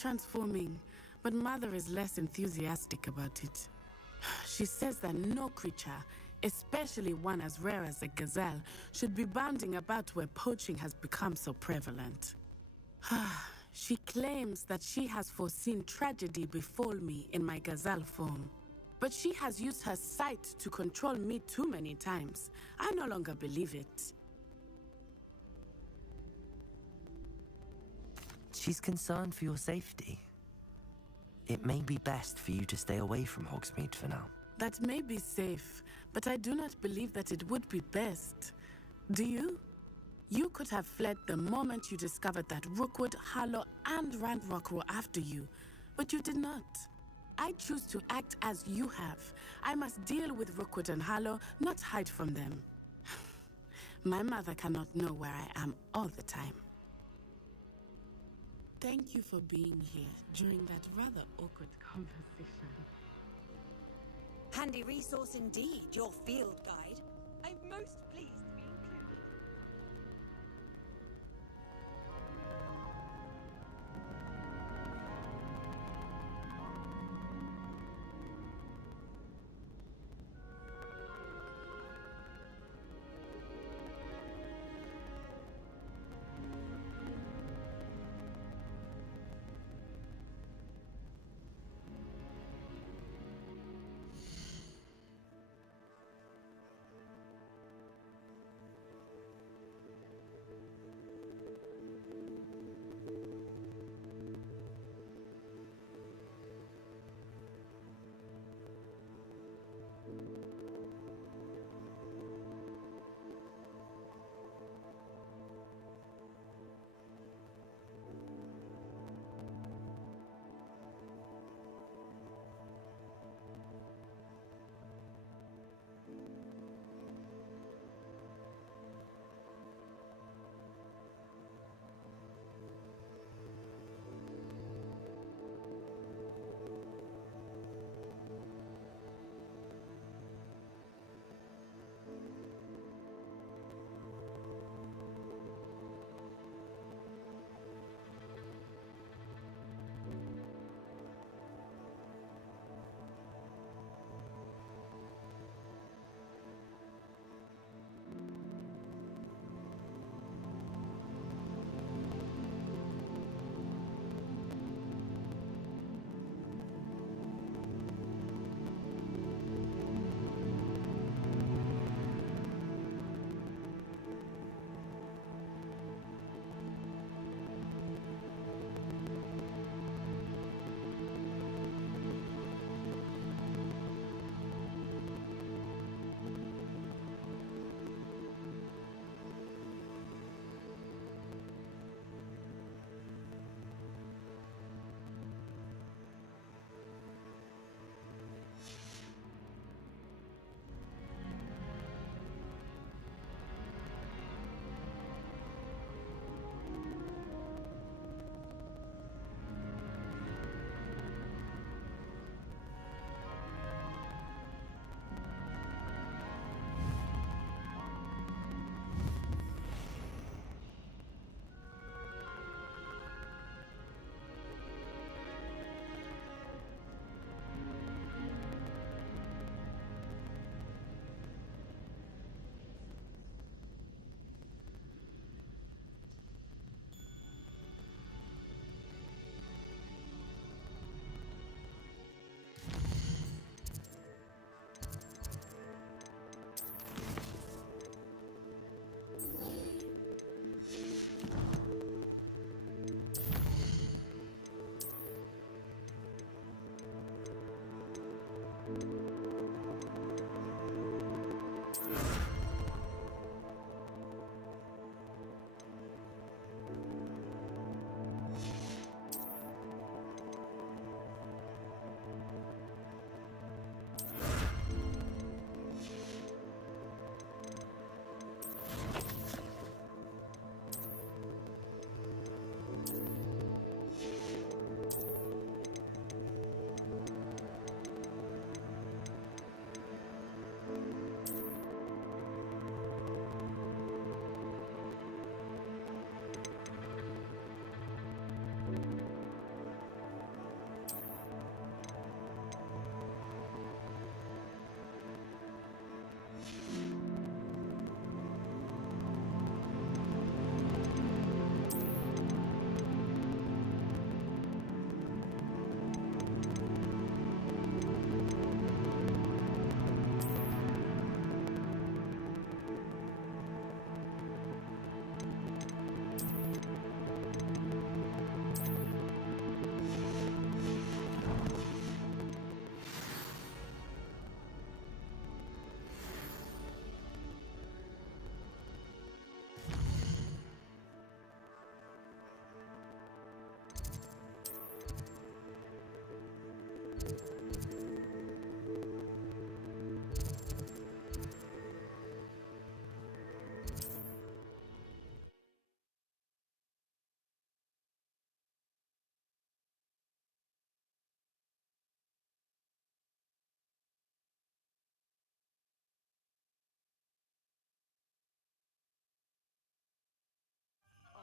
transforming, but Mother is less enthusiastic about it. She says that no creature, especially one as rare as a gazelle, should be bounding about where poaching has become so prevalent. She claims that she has foreseen tragedy befall me in my gazelle form. But she has used her sight to control me too many times. I no longer believe it. She's concerned for your safety. It may be best for you to stay away from Hogsmeade for now. That may be safe, but I do not believe that it would be best. Do you? You could have fled the moment you discovered that Rookwood, Harlow, and Ranrock were after you, but you did not. I choose to act as you have. I must deal with Rookwood and Harlow, not hide from them. My mother cannot know where I am all the time. Thank you for being here during that rather awkward conversation. Handy resource indeed, your field guide. I'm most pleased to be included.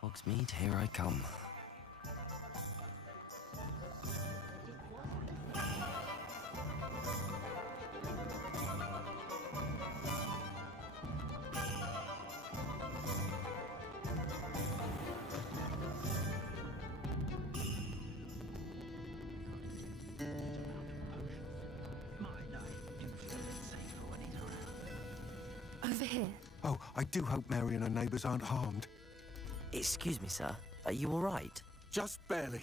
Hogsmeade, here I come. Over here. Oh, I do hope Mary and her neighbours aren't harmed. Excuse me, sir. Are you all right? Just barely.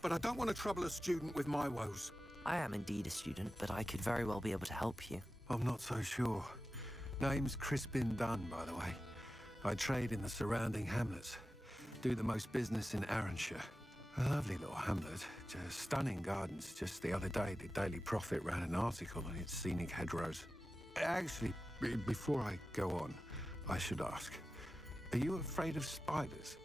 But I don't want to trouble a student with my woes. I am indeed a student, but I could very well be able to help you. I'm not so sure. Name's Crispin Dunn, by the way. I trade in the surrounding hamlets. Do the most business in Arranshire. A lovely little hamlet. Just stunning gardens. Just the other day, the Daily Prophet ran an article on its scenic hedgerows. Actually, before I go on, I should ask. Are you afraid of spiders?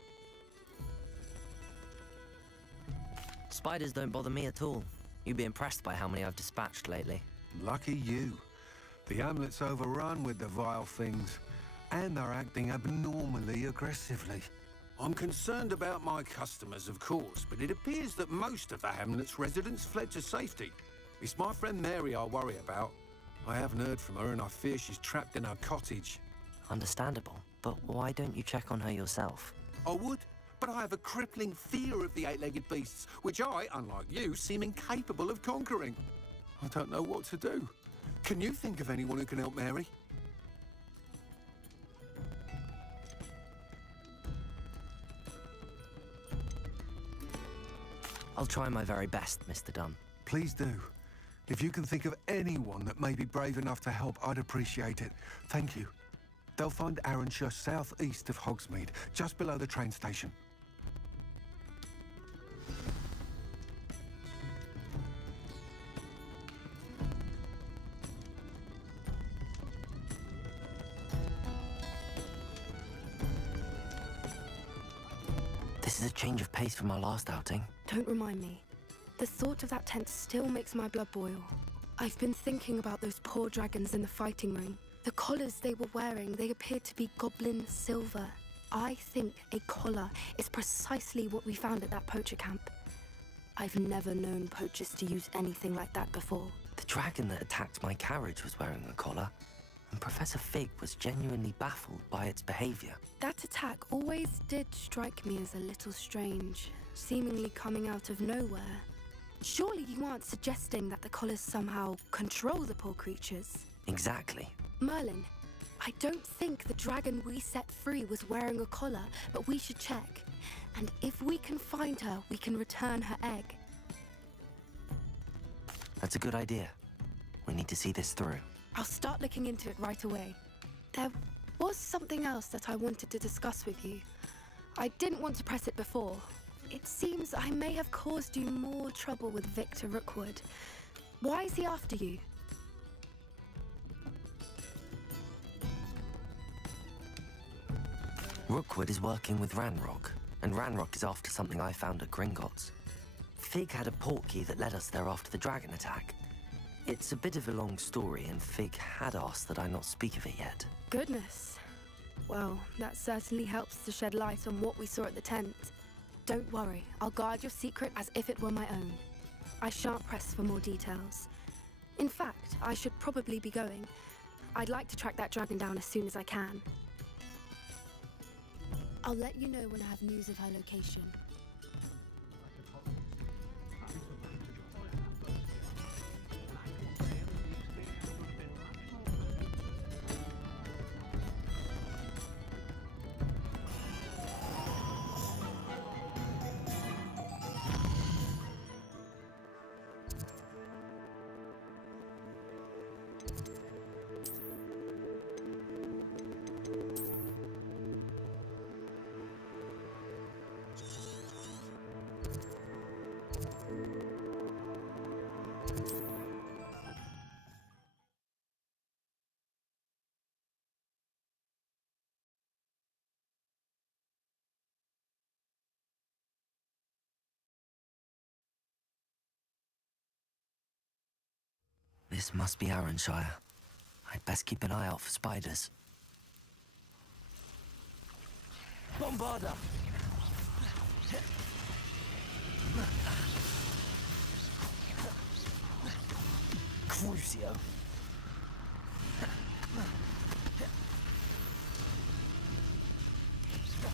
Spiders don't bother me at all. You'd be impressed by how many I've dispatched lately. Lucky you. The hamlet's overrun with the vile things, and they're acting abnormally aggressively. I'm concerned about my customers, of course, but it appears that most of the hamlet's residents fled to safety. It's my friend Mary I worry about. I haven't heard from her, and I fear she's trapped in her cottage. Understandable, but why don't you check on her yourself? I would, but I have a crippling fear of the eight-legged beasts, which I, unlike you, seem incapable of conquering. I don't know what to do. Can you think of anyone who can help Mary? I'll try my very best, Mr. Dunn. Please do. If you can think of anyone that may be brave enough to help, I'd appreciate it. Thank you. They'll find Arranshire southeast of Hogsmeade, just below the train station. This is a change of pace from our last outing. Don't remind me. The thought of that tent still makes my blood boil. I've been thinking about those poor dragons in the fighting ring. The collars they were wearing, they appeared to be goblin silver. I think a collar is precisely what we found at that poacher camp. I've never known poachers to use anything like that before. The dragon that attacked my carriage was wearing a collar, and Professor Fig was genuinely baffled by its behavior. That attack always did strike me as a little strange, seemingly coming out of nowhere. Surely you aren't suggesting that the collars somehow control the poor creatures? Exactly. Merlin, I don't think the dragon we set free was wearing a collar, but we should check. And if we can find her, we can return her egg. That's a good idea. We need to see this through. I'll start looking into it right away. There was something else that I wanted to discuss with you. I didn't want to press it before. It seems I may have caused you more trouble with Victor Rookwood. Why is he after you? Rookwood is working with Ranrock, and Ranrock is after something I found at Gringotts. Fig had a portkey that led us there after the dragon attack. It's a bit of a long story, and Fig had asked that I not speak of it yet. Goodness. Well, that certainly helps to shed light on what we saw at the tent. Don't worry, I'll guard your secret as if it were my own. I shan't press for more details. In fact, I should probably be going. I'd like to track that dragon down as soon as I can. I'll let you know when I have news of her location. This must be Arranshire. I'd best keep an eye out for spiders. Bombarda! Crucio!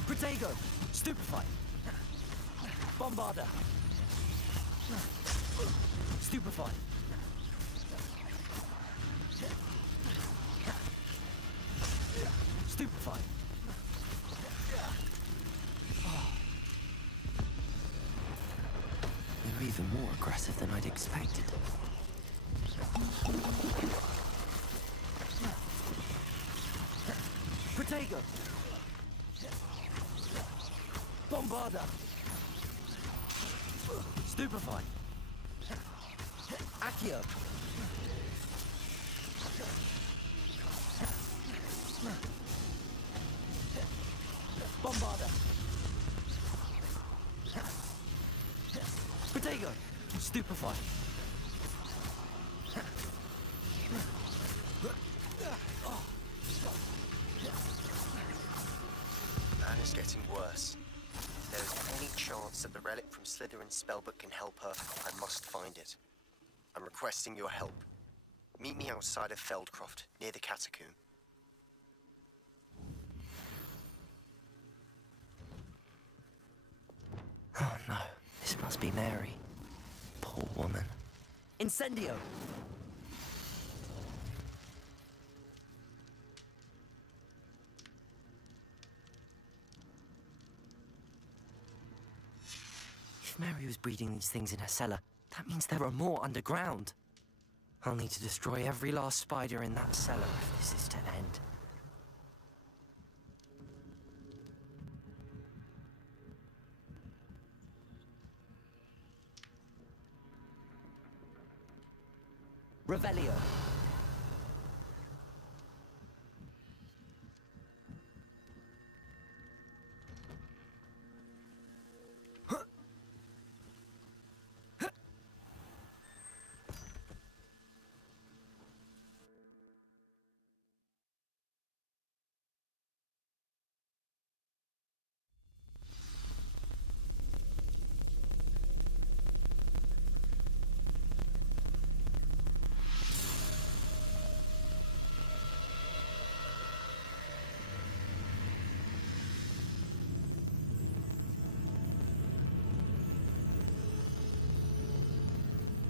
Protego! Stupefy! Bombarda! Stupefy! Stupefy! They're even more aggressive than I'd expected. Protego! Bombarda! Stupefy! Accio! Bombarda! Protego! Stupefy! Anne is getting worse. If there is any chance that the relic from Slytherin's spellbook can help her, I must find it. I'm requesting your help. Meet me outside of Feldcroft, near the catacomb. Oh no, this must be Mary. Poor woman. Incendio! If Mary was breeding these things in her cellar, that means there are more underground. I'll need to destroy every last spider in that cellar if this is to end. Revelio.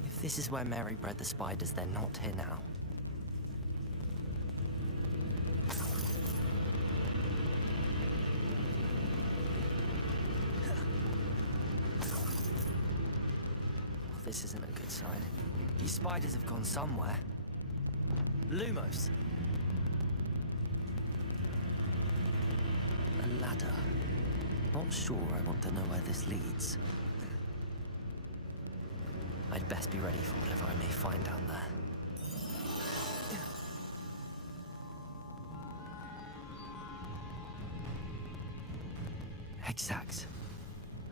If this is where Mary bred the spiders, they're not here now. Well, this isn't a good sign. These spiders have gone somewhere. Lumos. A ladder. Not sure I want to know where this leads. I'd best be ready for whatever I may find down there. Exact.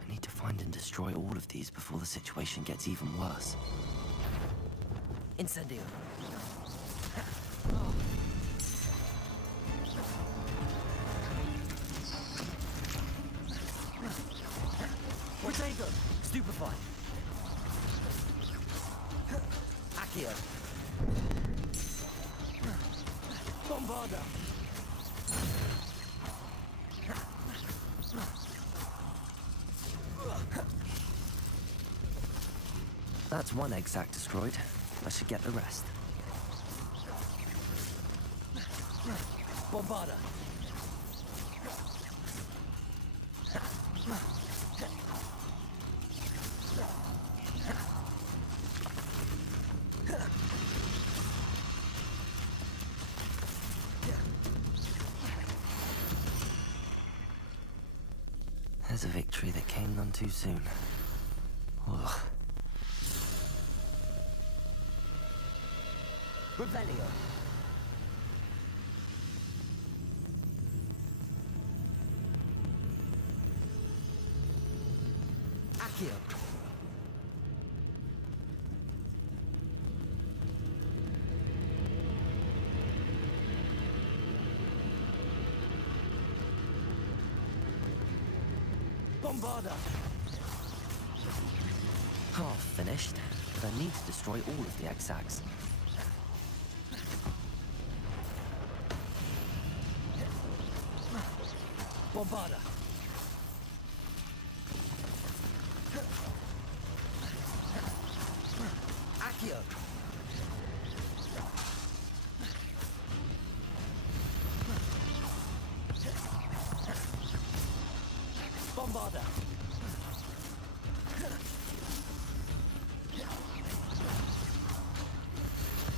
I need to find and destroy all of these before the situation gets even worse. Incendio. Protego. Stupefy. Accio. Bombarda. That's one exact destroyed. I should get the rest. Bombarda. There's a victory that came none too soon. Ugh. Revelio. Accio. Bombarder! Half finished, but I need to destroy all of the exacts. Bombarder! Accio! Bombarder!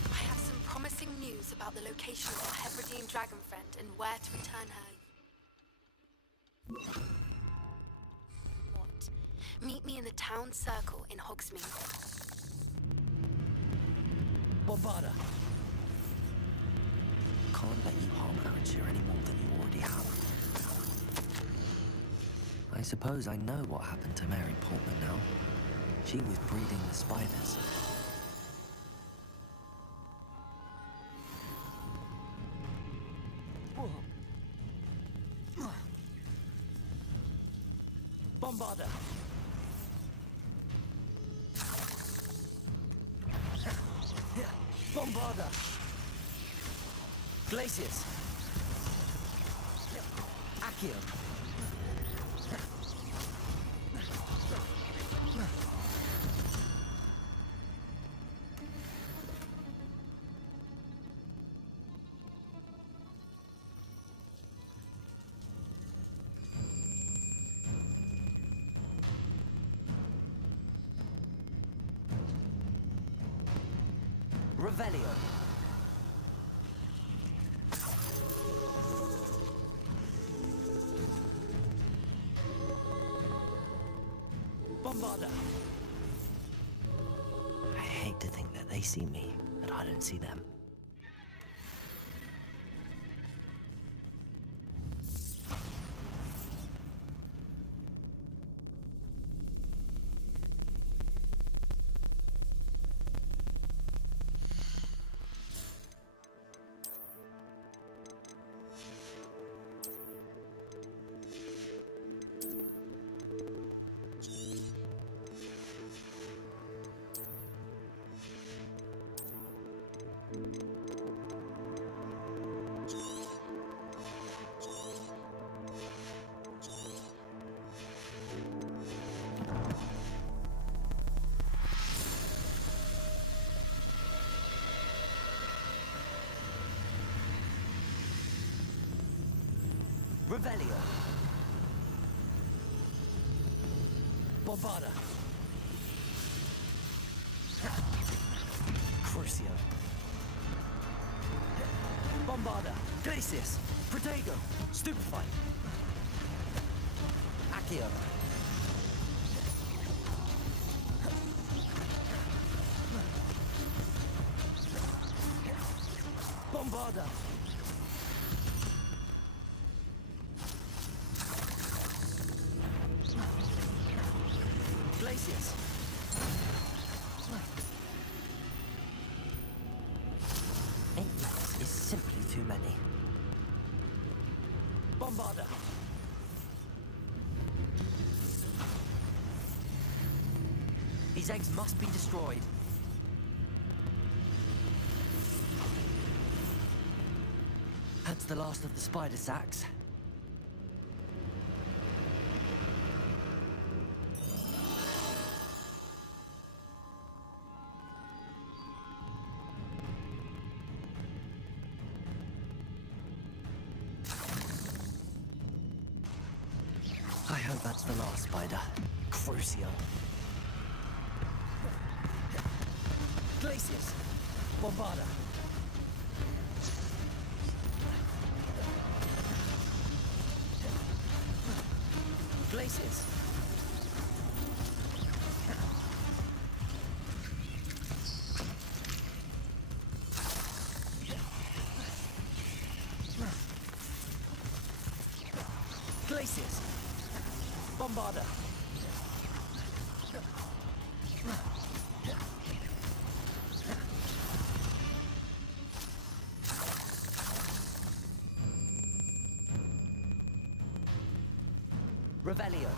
I have some promising news about the location of our Hebridean dragon friend and where to return her. What? Meet me in the town circle in Hogsmeade. Bombarder! Can't let you harm Archer any more than you already have. I suppose I know what happened to Mary Portman now. She was breeding the spiders. Bombarder! Bombarder! Glacius! Accio! Revelio. Bombarder. I hate to think that they see me, but I don't see them. Revelio. Bombarder. Crucio. Bombarder. Glacius. Protego. Stupefy. Accio. Bombarder. Glacius. Eight is simply too many. Bombarder. These eggs must be destroyed. That's the last of the spider sacks. I hope that's the last spider. Crucio. Glacius. Bombarder. Glacius. Glacius. Bombarder. Revelio.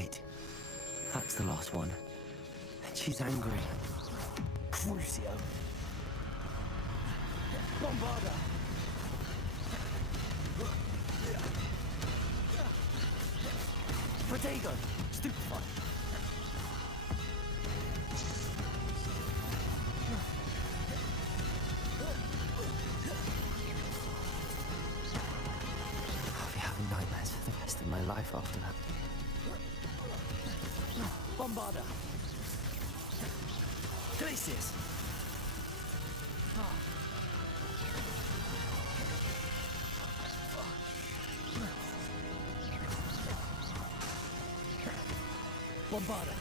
Wait, that's the last one. And she's angry. Crucio. Bombarda. Protego. Stupefy. I'll be having nightmares for the rest of my life after that. Bombarda. Glaciers. Bombarda.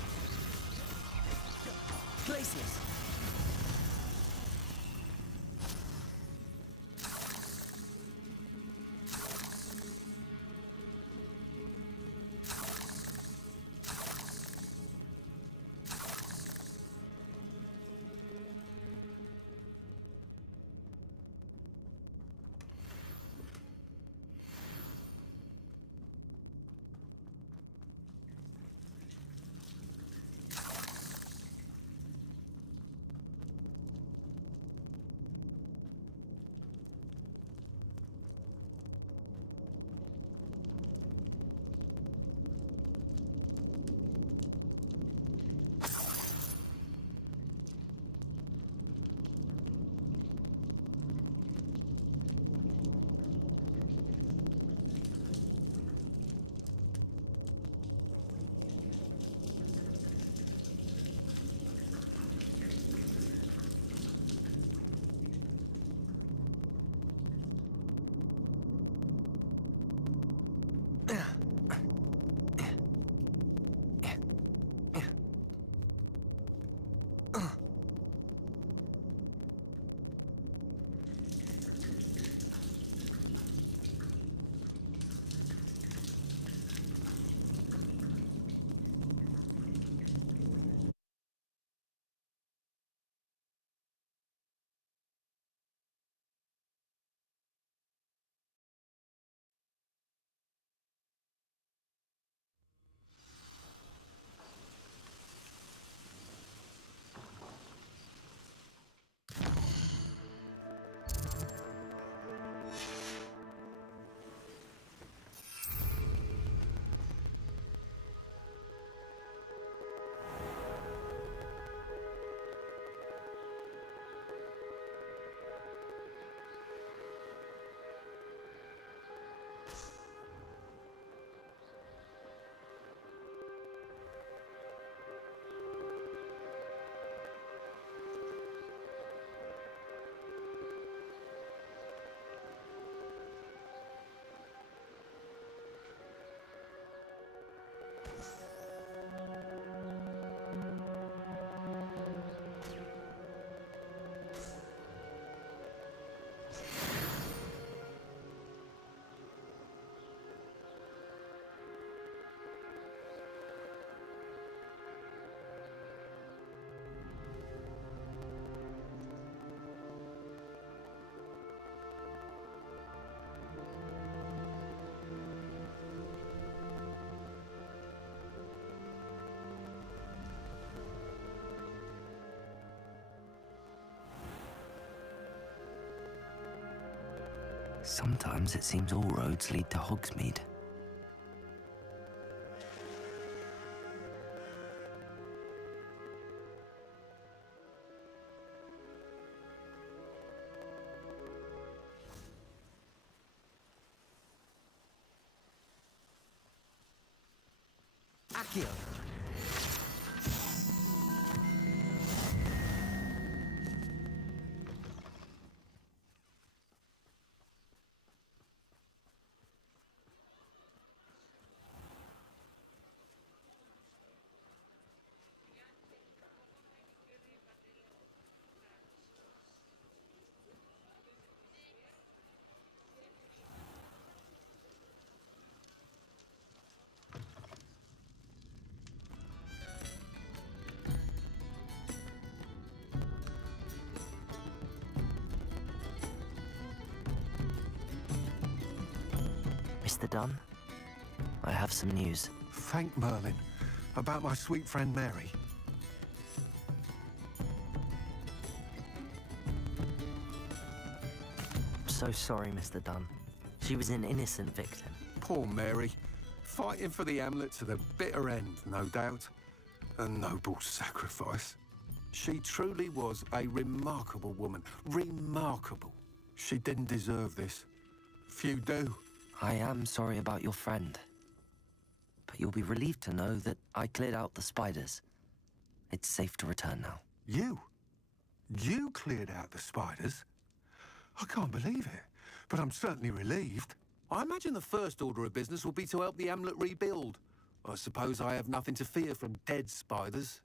Glaciers. Sometimes it seems all roads lead to Hogsmeade. Accio. Mr. Dunn, I have some news. Thank Merlin. About my sweet friend Mary. So sorry, Mr. Dunn. She was an innocent victim. Poor Mary. Fighting for the amulet to the bitter end, no doubt. A noble sacrifice. She truly was a remarkable woman. Remarkable. She didn't deserve this. Few do. I am sorry about your friend. But you'll be relieved to know that I cleared out the spiders. It's safe to return now. You? You cleared out the spiders? I can't believe it, but I'm certainly relieved. I imagine the first order of business will be to help the amulet rebuild. I suppose I have nothing to fear from dead spiders.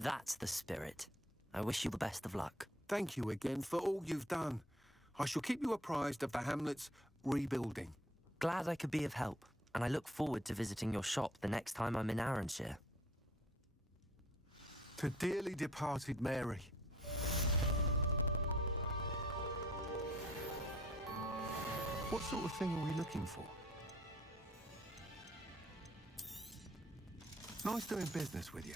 That's the spirit. I wish you the best of luck. Thank you again for all you've done. I shall keep you apprised of the hamlet's rebuilding. Glad I could be of help, and I look forward to visiting your shop the next time I'm in Arranshire. To dearly departed Mary. What sort of thing are we looking for? Nice doing business with you.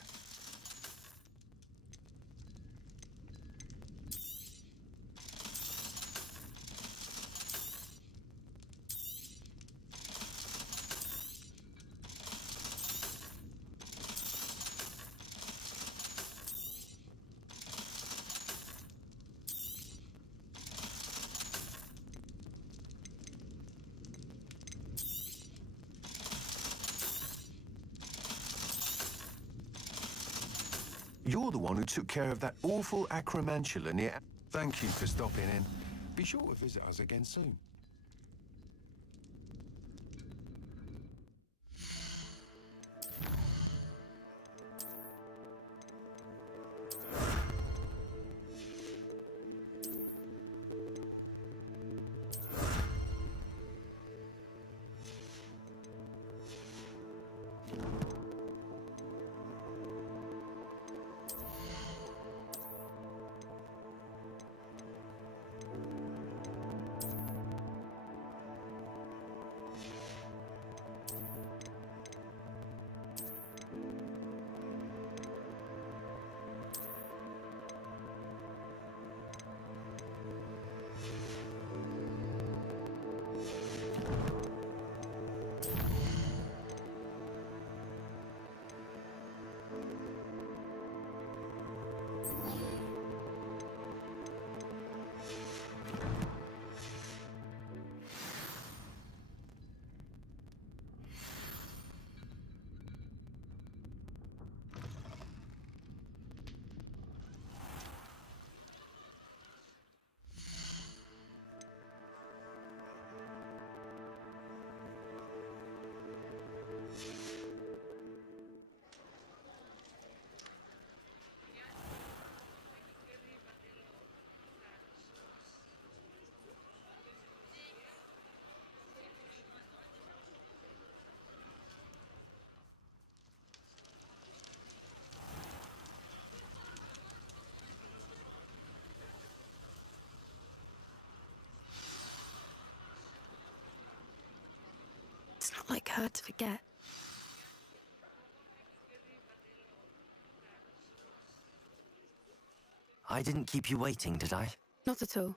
You're the one who took care of that awful acromantula near... Thank you for stopping in. Be sure to visit us again soon. It's not like her to forget. I didn't keep you waiting, did I? Not at all.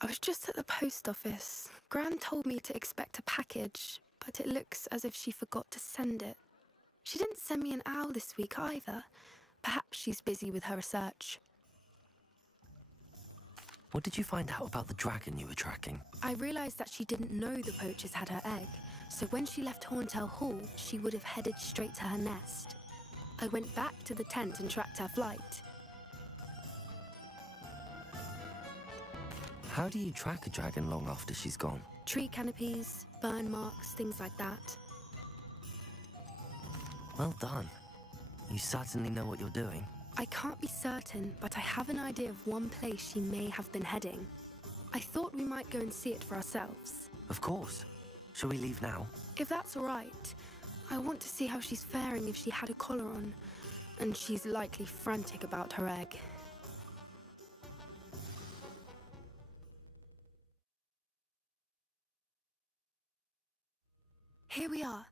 I was just at the post office. Gran told me to expect a package, but it looks as if she forgot to send it. She didn't send me an owl this week either. Perhaps she's busy with her research. What did you find out about the dragon you were tracking? I realised that she didn't know the poachers had her egg, so when she left Horntail Hall, she would have headed straight to her nest. I went back to the tent and tracked her flight. How do you track a dragon long after she's gone? Tree canopies, burn marks, things like that. Well done. You certainly know what you're doing. I can't be certain, but I have an idea of one place she may have been heading. I thought we might go and see it for ourselves. Of course. Shall we leave now? If that's all right. I want to see how she's faring if she had a collar on. And she's likely frantic about her egg. Here we are.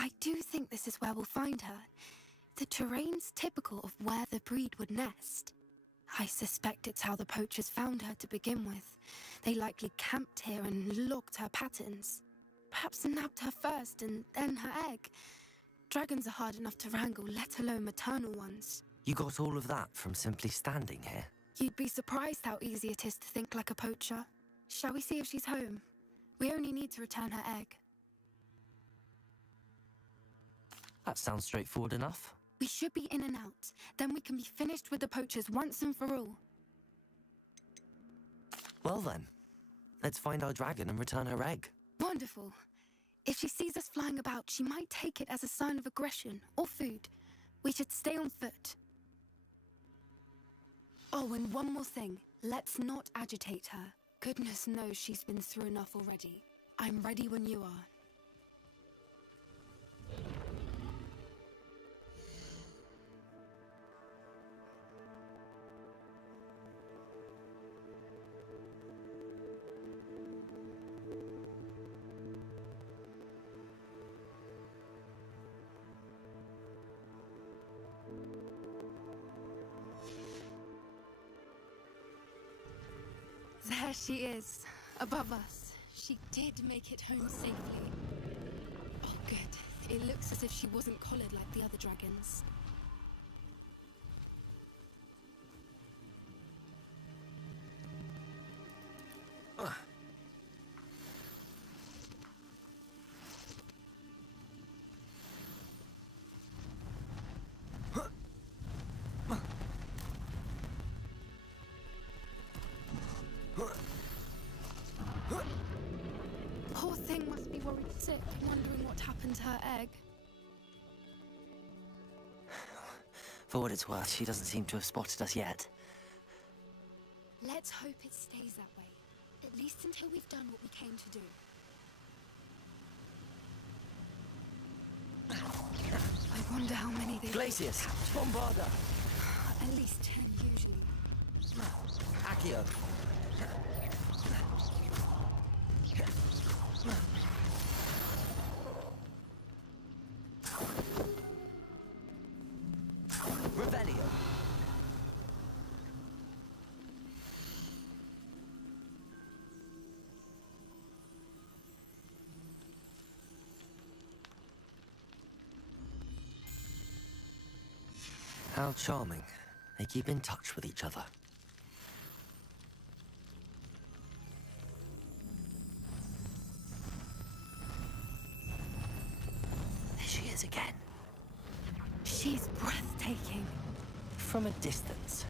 I do think this is where we'll find her. The terrain's typical of where the breed would nest. I suspect it's how the poachers found her to begin with. They likely camped here and logged her patterns. Perhaps nabbed her first and then her egg. Dragons are hard enough to wrangle, let alone maternal ones. You got all of that from simply standing here? You'd be surprised how easy it is to think like a poacher. Shall we see if she's home? We only need to return her egg. That sounds straightforward enough. We should be in and out. Then we can be finished with the poachers once and for all. Well then, let's find our dragon and return her egg. Wonderful. If she sees us flying about, she might take it as a sign of aggression or food. We should stay on foot. Oh, and one more thing. Let's not agitate her. Goodness knows she's been through enough already. I'm ready when you are. There she is, above us. She did make it home safely. Oh, good. It looks as if she wasn't collared like the other dragons. Poor thing must be worried sick, wondering what happened to her egg. For what it's worth, she doesn't seem to have spotted us yet. Let's hope it stays that way. At least until we've done what we came to do. I wonder how many they... Glacius, Bombarda, At least 10 usually. Accio. Revelio. How charming. They keep in touch with each other. There she is again. She's breathtaking. From a distance.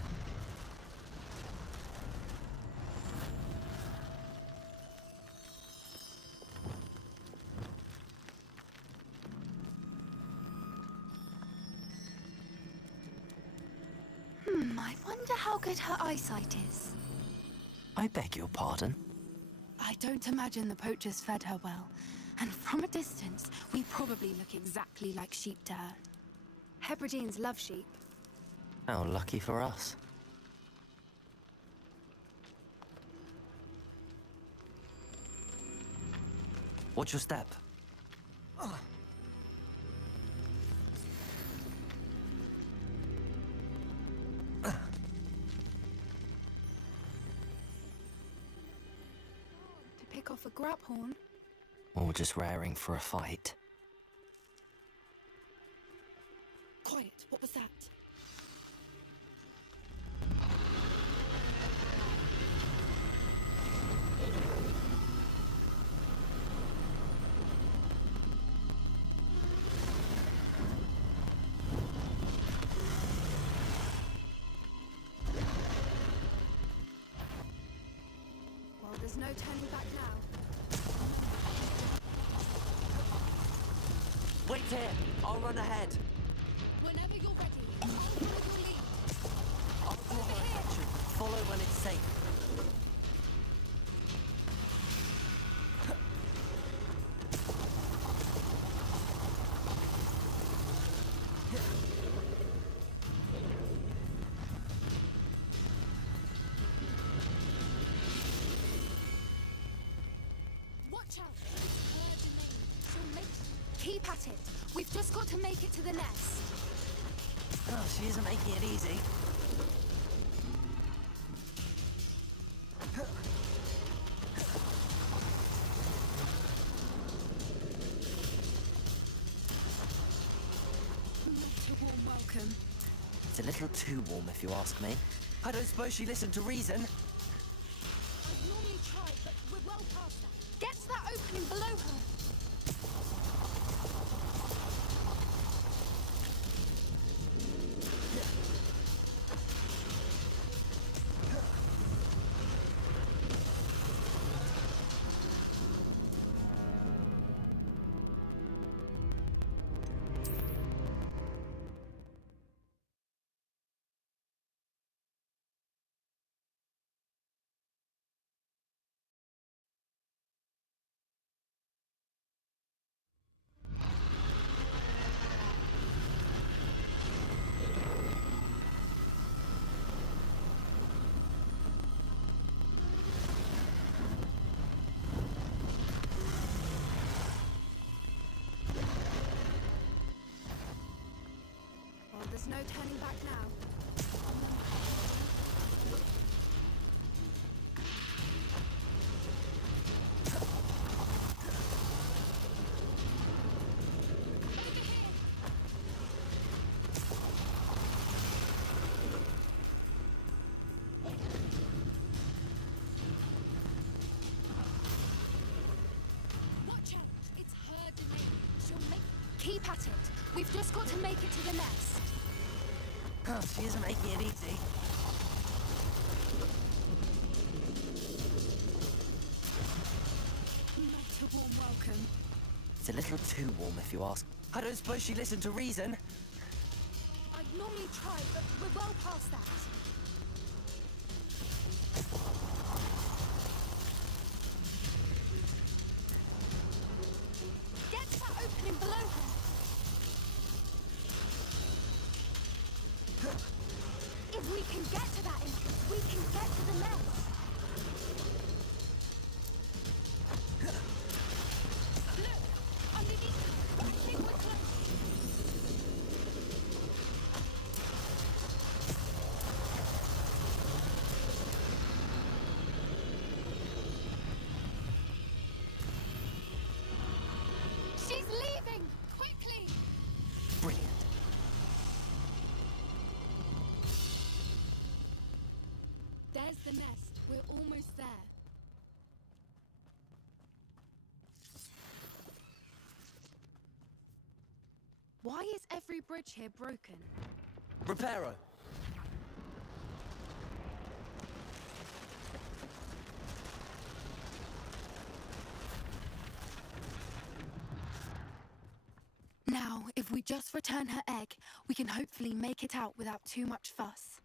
I wonder how good her eyesight is. I beg your pardon? I don't imagine the poachers fed her well. And from a distance, we probably look exactly like sheep to her. Hebrideans love sheep. How lucky for us. Watch your step. To pick off a grab horn? Or just raring for a fight. Quiet, what was that? Well, there's no turning back now. Wait here! I'll run ahead! Whenever you're ready, I'll follow your lead. I'll draw her attention. Follow when it's safe. Watch out! It's her domain. She'll make Keep at it. We've just got to make it to the nest. Oh, she isn't making it easy. Not a warm welcome. It's a little too warm, if you ask me. I don't suppose she listened to reason. I've normally tried, but we're well past that. Get to that opening below her. There's no turning back now. Watch out! It's her domain. She'll make... Keep at it. We've just got to make it to the nest. Oh, she isn't making it easy. Not a warm welcome. It's a little too warm, if you ask. I don't suppose she listened to reason. I'd normally try, but we're well past that. Get to that opening below her. If we can get to that entrance, we can get to the nest. Look! Underneath! I think we're close. She's leaving! Quickly! Brilliant. There's the nest. We're almost there. Why is every bridge here broken? Reparo. Now, if we just return her egg, we can hopefully make it out without too much fuss.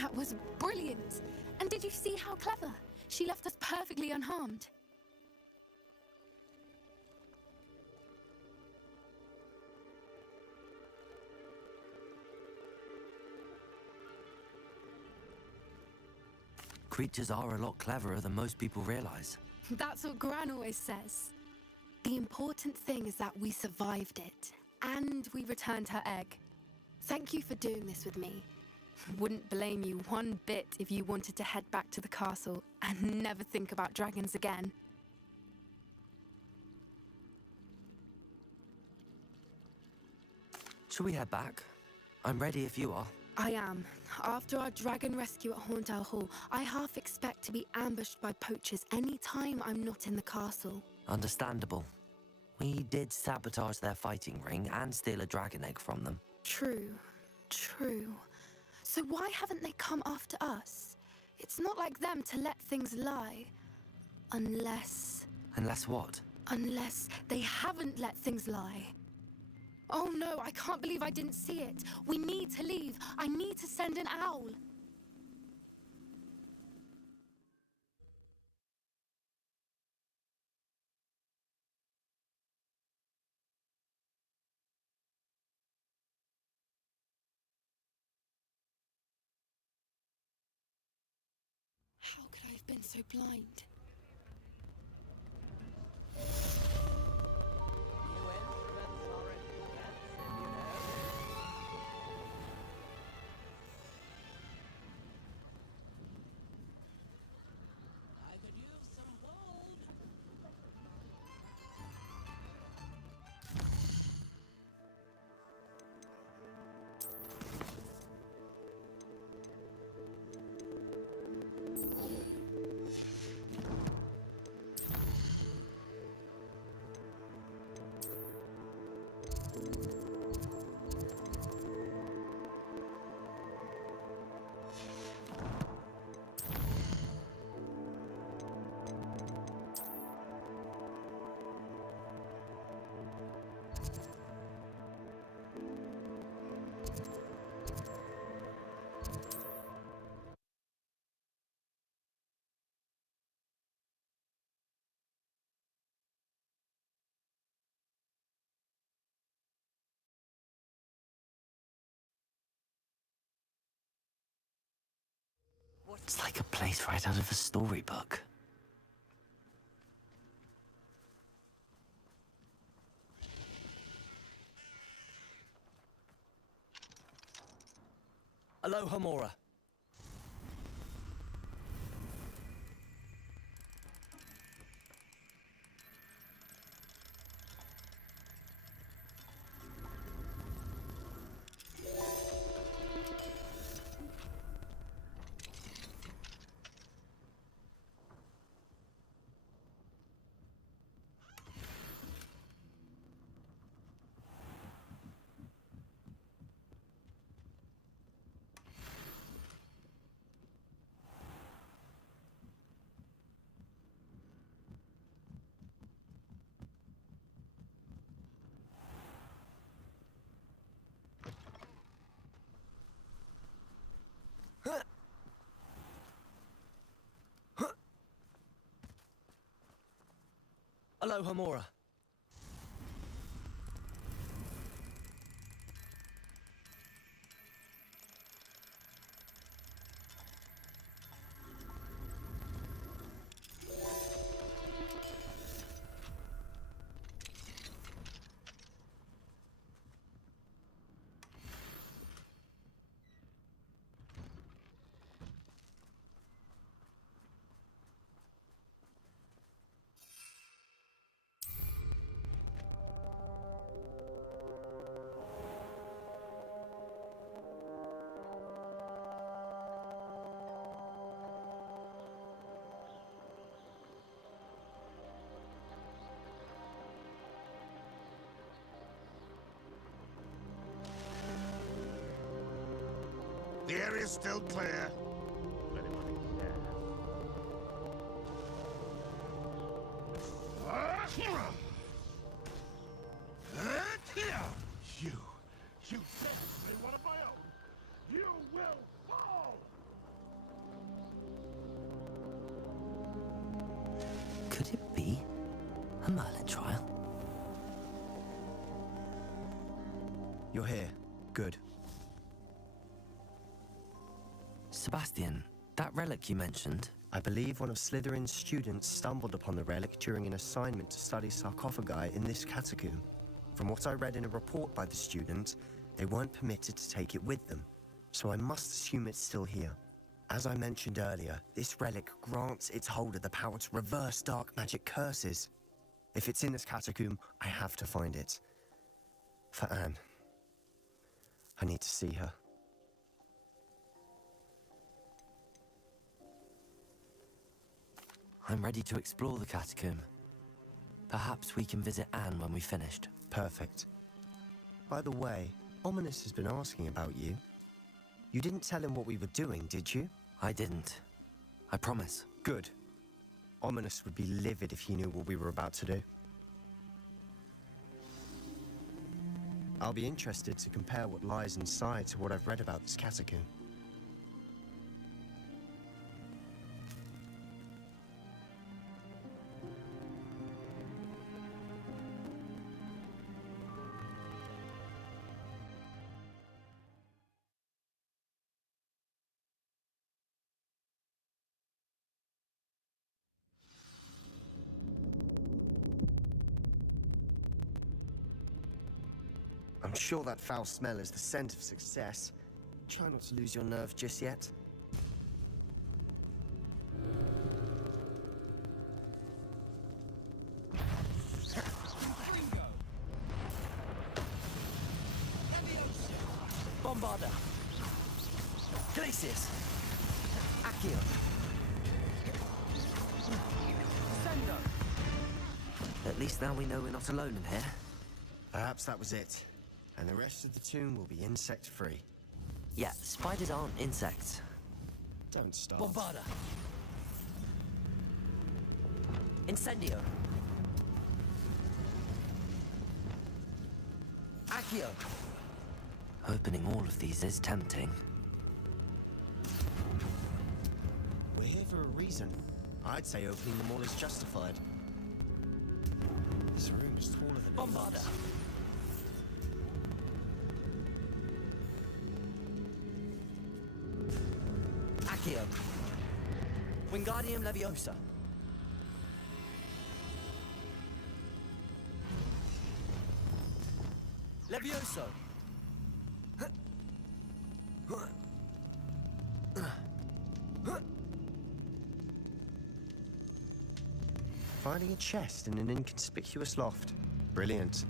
That was brilliant! And did you see how clever? She left us perfectly unharmed. Creatures are a lot cleverer than most people realize. That's what Gran always says. The important thing is that we survived it, and we returned her egg. Thank you for doing this with me. Wouldn't blame you one bit if you wanted to head back to the castle and never think about dragons again. Shall we head back? I'm ready if you are. I am. After our dragon rescue at Horndale Hall, I half expect to be ambushed by poachers any time I'm not in the castle. Understandable. We did sabotage their fighting ring and steal a dragon egg from them. True. So why haven't they come after us? It's not like them to let things lie. Unless what? Unless they haven't let things lie. Oh no, I can't believe I didn't see it. We need to leave. I need to send an owl. How could I have been so blind? It's like a place right out of a storybook. Aloha Mora. Aloha Mora. The area's still clear. You definitely one of my own. You will fall. Could it be a Merlin trial? You're here. Good. Sebastian, that relic you mentioned, I believe one of Slytherin's students stumbled upon the relic during an assignment to study sarcophagi in this catacomb. From what I read in a report by the student, they weren't permitted to take it with them, so I must assume it's still here. As I mentioned earlier, this relic grants its holder the power to reverse dark magic curses. If it's in this catacomb, I have to find it. For Anne. I need to see her. I'm ready to explore the catacomb. Perhaps we can visit Anne when we've finished. Perfect. By the way, Ominous has been asking about you. You didn't tell him what we were doing, did you? I didn't. I promise. Good. Ominous would be livid if he knew what we were about to do. I'll be interested to compare what lies inside to what I've read about this catacomb. I'm sure that foul smell is the scent of success. Try not to lose your nerve just yet. Bombarda. Glacius. Accio. Sendo. At least now we know we're not alone in here. Perhaps that was it. And the rest of the tomb will be insect-free. Yeah, spiders aren't insects. Don't start. Bombarda. Incendio. Accio. Opening all of these is tempting. We're here for a reason. I'd say opening them all is justified. This room is taller than Bombarda. Accio. Wingardium Leviosa. Levioso. Finding a chest in an inconspicuous loft. Brilliant.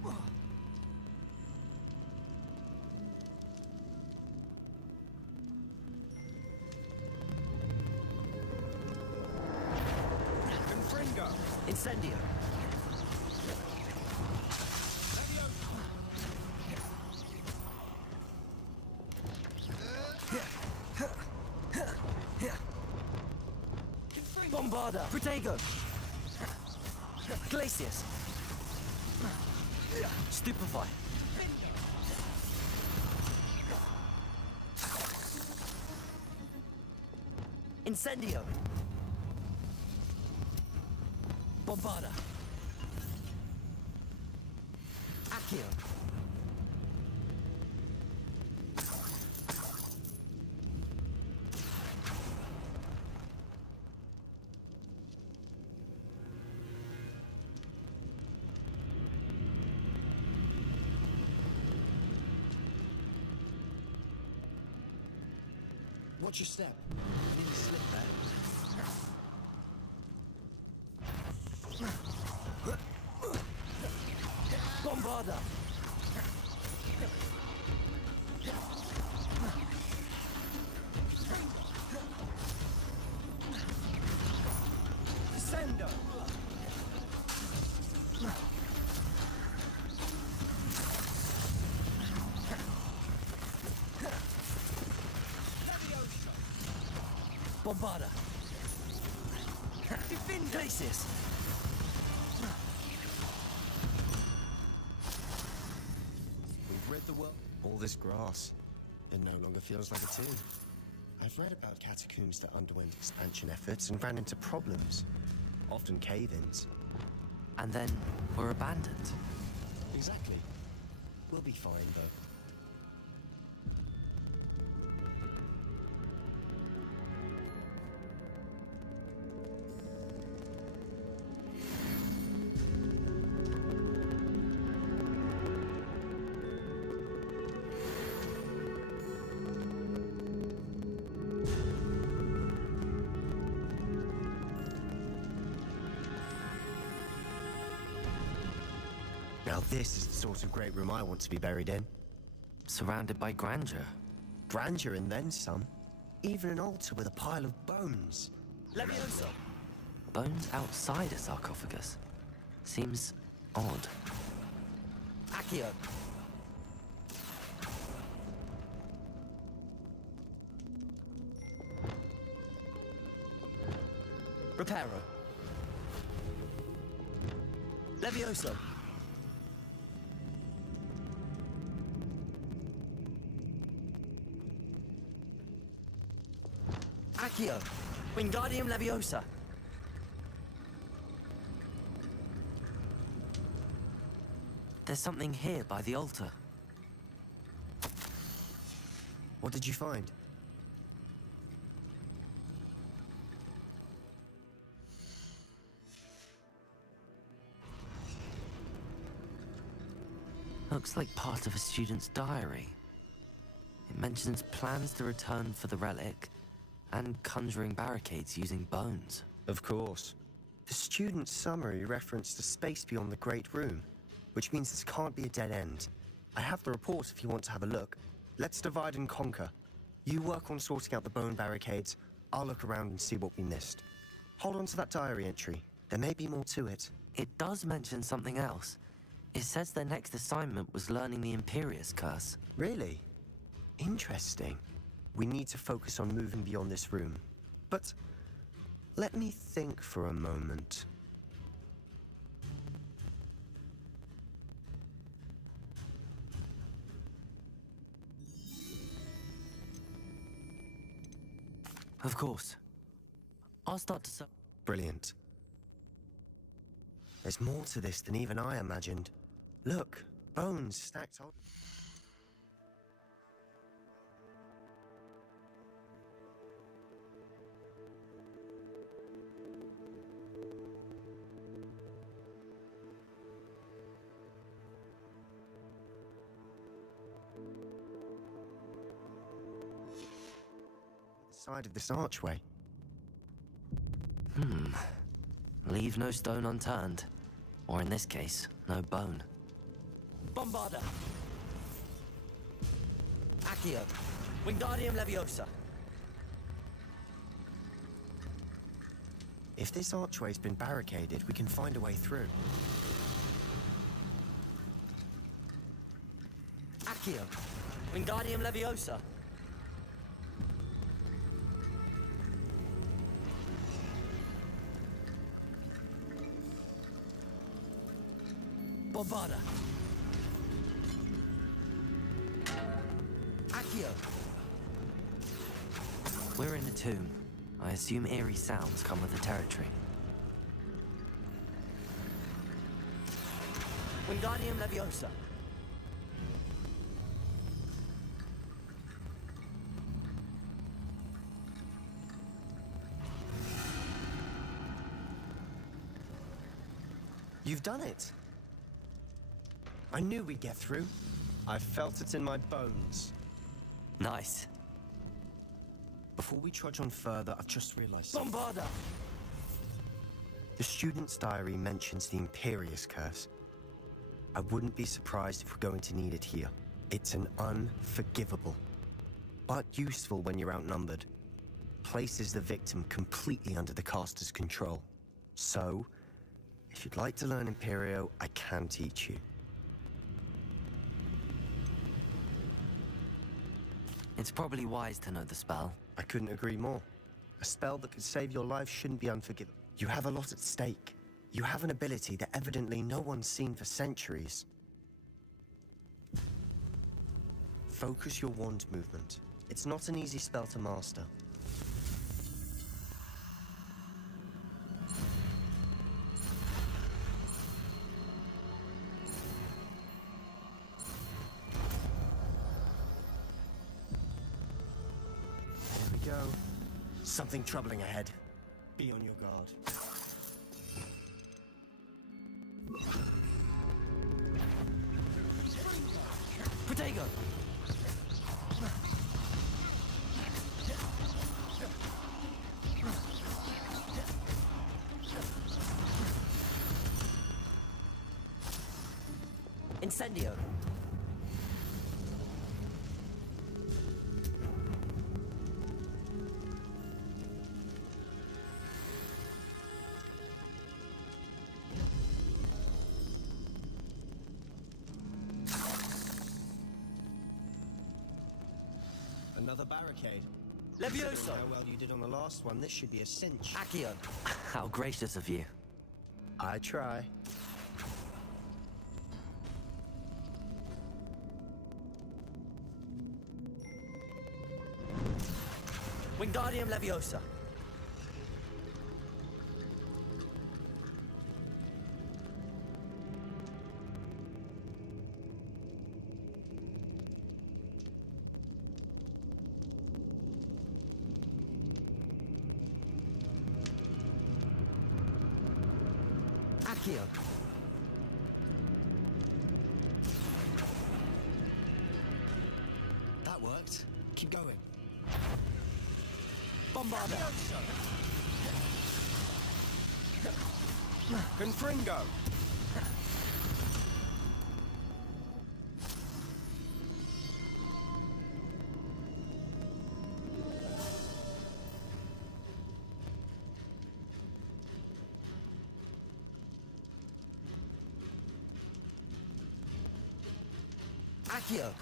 Incendio. Bombarda. Protego. Glacius. Stupefy. Incendio. Bombarda. Accio. Watch your step. You nearly slipped there. Bombarda. Sendo. Bombarda. Glacius. We've read the world. All this grass. It no longer feels like a tomb. I've read about catacombs that underwent expansion efforts and ran into problems. Often cave-ins. And then we're abandoned. Exactly. We'll be fine, though. Now this is the sort of great room I want to be buried in. surrounded by grandeur. Grandeur and then some. Even an altar with a pile of bones. Leviosa! Bones outside a sarcophagus. Seems odd. Accio! Reparo! Leviosa! Accio! Wingardium Leviosa! There's something here by the altar. What did you find? Looks like part of a student's diary. It mentions plans to return for the relic and conjuring barricades using bones. Of course. The student's summary referenced a space beyond the Great Room, which means this can't be a dead end. I have the report if you want to have a look. Let's divide and conquer. You work on sorting out the bone barricades. I'll look around and see what we missed. Hold on to that diary entry. There may be more to it. It does mention something else. It says their next assignment was learning the Imperious Curse. Really? Interesting. We need to focus on moving beyond this room. But let me think for a moment. Of course. I'll start to... Brilliant. There's more to this than even I imagined. Look, bones stacked on. Side of this archway. Leave no stone unturned. Or in this case, no bone. Bombarda! Accio! Wingardium Leviosa! If this archway's been barricaded, we can find a way through. Accio! Wingardium Leviosa! Bombarda! Accio! We're in a tomb. I assume eerie sounds come with the territory. Wingardium Leviosa! You've done it! I knew we'd get through. I felt it in my bones. Nice. Before we trudge on further, I've just realized... Bombarda! The student's diary mentions the Imperious Curse. I wouldn't be surprised if we're going to need it here. It's an unforgivable, but useful when you're outnumbered. Places the victim completely under the caster's control. So, if you'd like to learn Imperio, I can teach you. It's probably wise to know the spell. I couldn't agree more. A spell that could save your life shouldn't be unforgivable. You have a lot at stake. You have an ability that evidently no one's seen for centuries. Focus your wand movement. It's not an easy spell to master. Here we go. Something troubling ahead. Be on your guard. Protego! Incendio! another barricade. Leviosa! How well you did on the last one, this should be a cinch. Accio. How gracious of you. I try. Wingardium Leviosa. Accio. That worked. Keep going. Bombarda. Confringo! Accio.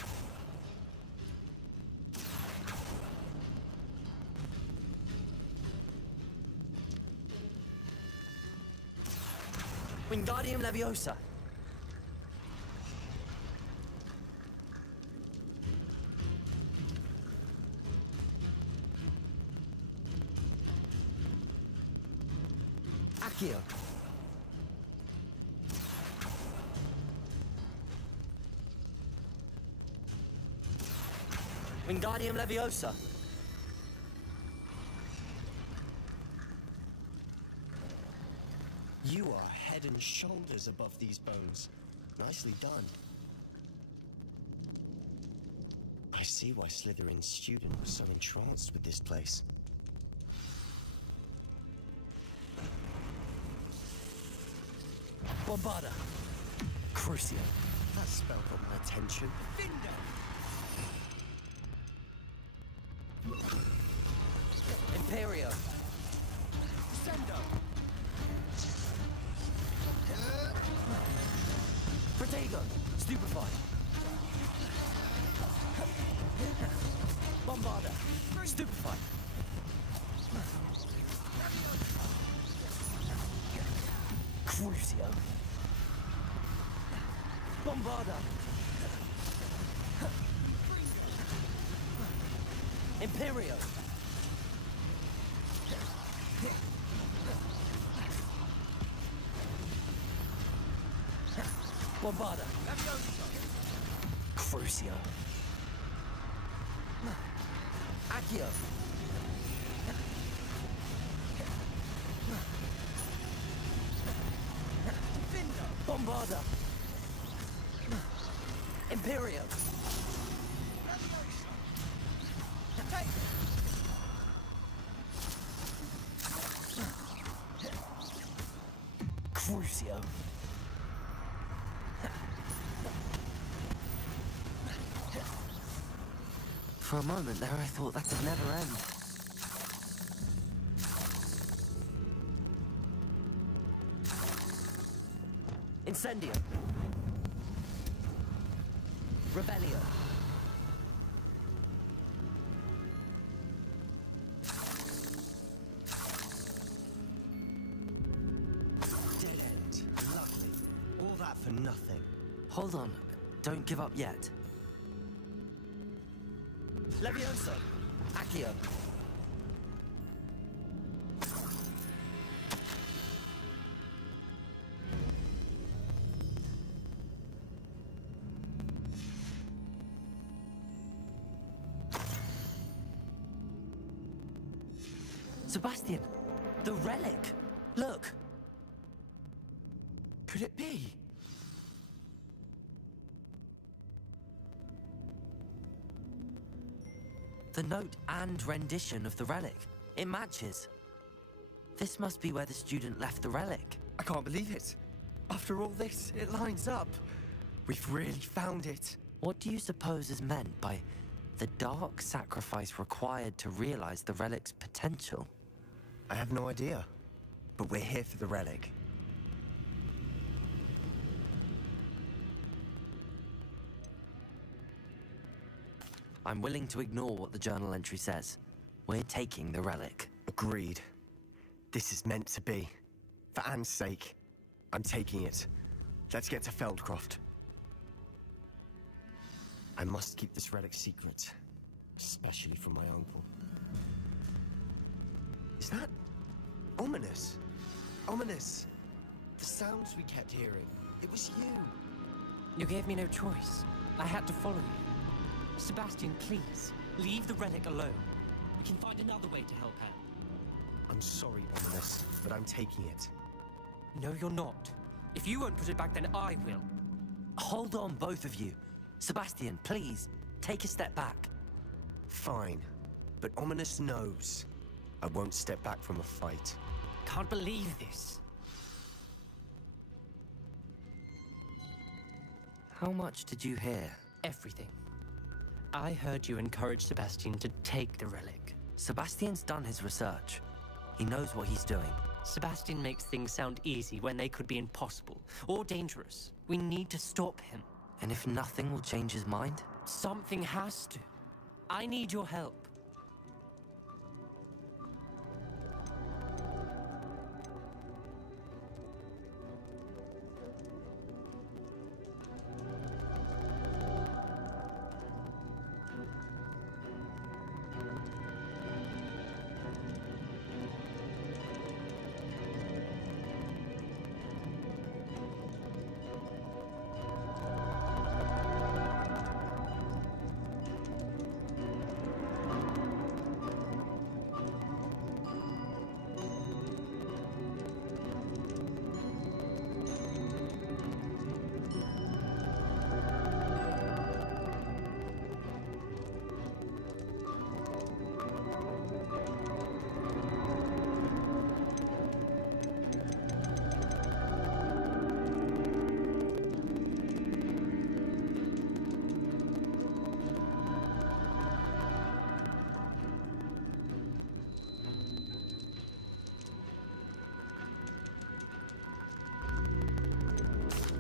Wingardium Leviosa. Accio. Wingardium Leviosa. You are head and shoulders above these bones. Nicely done. I see why Slytherin's student was so entranced with this place. Bombarda. Crucio. That spell got my attention. Imperio. Protego. Stupefy. Bombarda. Stupefy. Crucio. Bombarda. Imperio. Bombarda. Crucio. Accio. Bombarda. Imperio. Crucio. For a moment there, I thought that would never end. Incendio. Rebellion. Dead end. Lovely. All that for nothing. Hold on. Don't give up yet. Leviosa. Accio. Sebastian! The relic! Look! Could it be? The note and rendition of the relic. It matches. This must be where the student left the relic. I can't believe it. After all this, it lines up. We've really found it. What do you suppose is meant by the dark sacrifice required to realize the relic's potential? I have no idea. But we're here for the relic. I'm willing to ignore what the journal entry says. We're taking the relic. Agreed. This is meant to be. For Anne's sake, I'm taking it. Let's get to Feldcroft. I must keep this relic secret, especially from my uncle. Is that ominous? Ominous! The sounds we kept hearing. It was you. You gave me no choice. I had to follow you. Sebastian, please, leave the relic alone. We can find another way to help Anne. I'm sorry, Ominous, but I'm taking it. No, you're not. If you won't put it back, then I will. Hold on, both of you. Sebastian, please, take a step back. Fine, but Ominous knows I won't step back from a fight. Can't believe this. How much did you hear? Everything. I heard you encourage Sebastian to take the relic. Sebastian's done his research. He knows what he's doing. Sebastian makes things sound easy when they could be impossible or dangerous. We need to stop him. And if nothing will change his mind? Something has to. I need your help.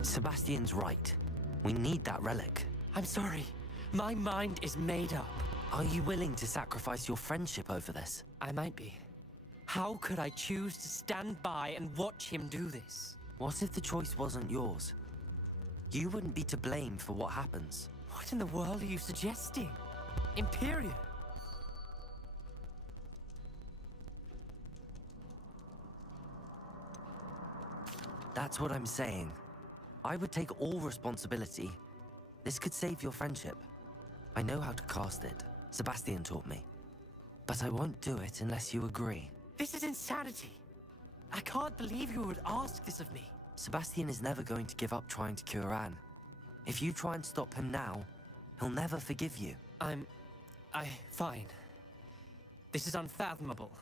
Sebastian's right. We need that relic. I'm sorry. My mind is made up. Are you willing to sacrifice your friendship over this? I might be. How could I choose to stand by and watch him do this? What if the choice wasn't yours? You wouldn't be to blame for what happens. What in the world are you suggesting? Imperial? That's what I'm saying. I would take all responsibility. This could save your friendship. I know how to cast it. Sebastian taught me. But I won't do it unless you agree. This is insanity. I can't believe you would ask this of me. Sebastian is never going to give up trying to cure Anne. If you try and stop him now, he'll never forgive you. Fine. This is unfathomable.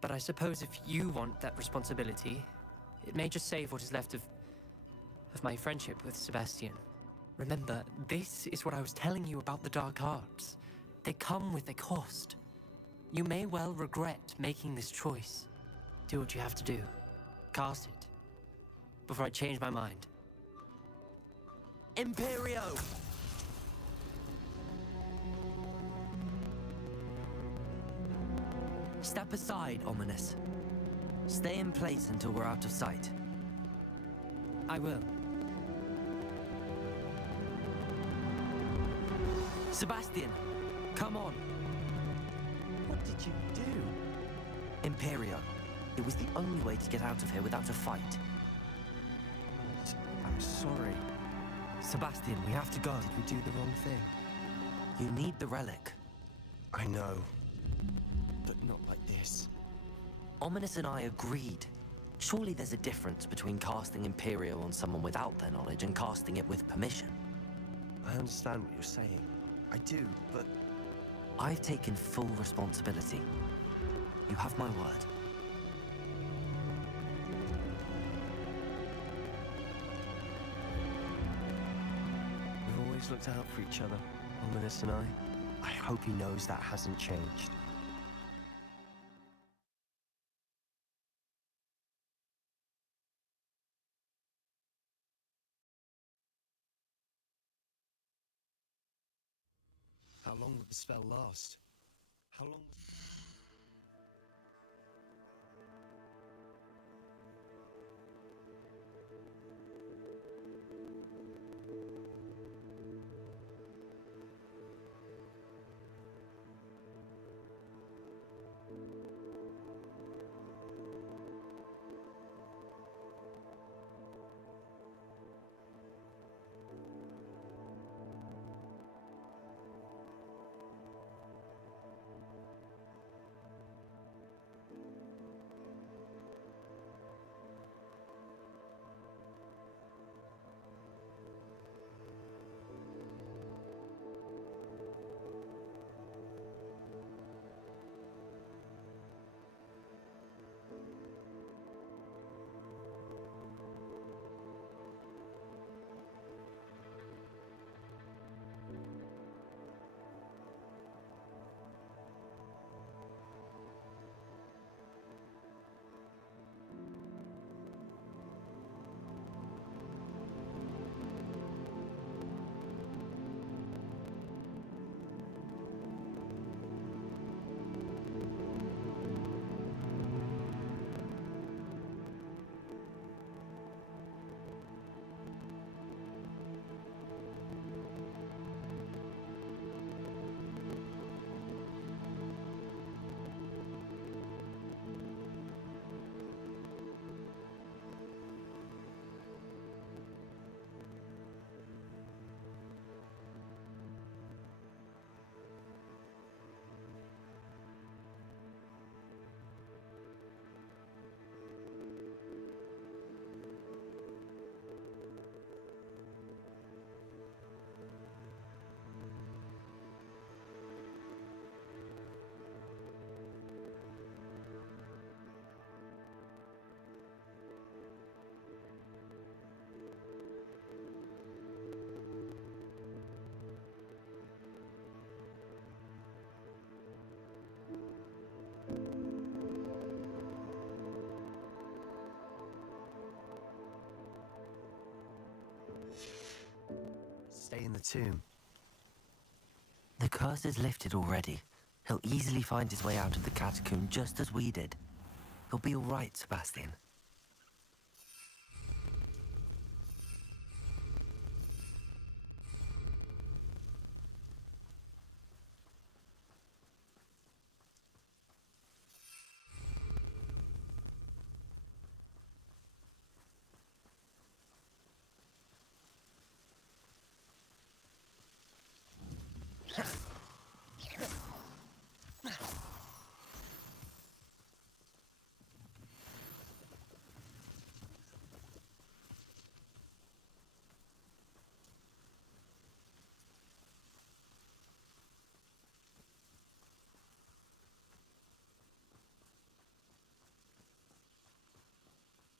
But I suppose if you want that responsibility, it may just save what is left of my friendship with Sebastian. Remember, this is what I was telling you about the dark arts. They come with a cost. You may well regret making this choice. Do what you have to do. Cast it. Before I change my mind. Imperio! Step aside, Ominous. Stay in place until we're out of sight. I will. Sebastian, come on. What did you do? Imperio. It was the only way to get out of here without a fight. I'm sorry. Sebastian, we have to go. Did we do the wrong thing? You need the relic. I know. But not like this. Ominous and I agreed. Surely there's a difference between casting Imperio on someone without their knowledge and casting it with permission. I understand what you're saying. I do, but... I've taken full responsibility. You have my word. We've always looked out for each other, Ominous and I. I hope he knows that hasn't changed. long will the spell last? How long... Stay in the tomb. The curse is lifted already. He'll easily find his way out of the catacomb just as we did. He'll be all right, Sebastian.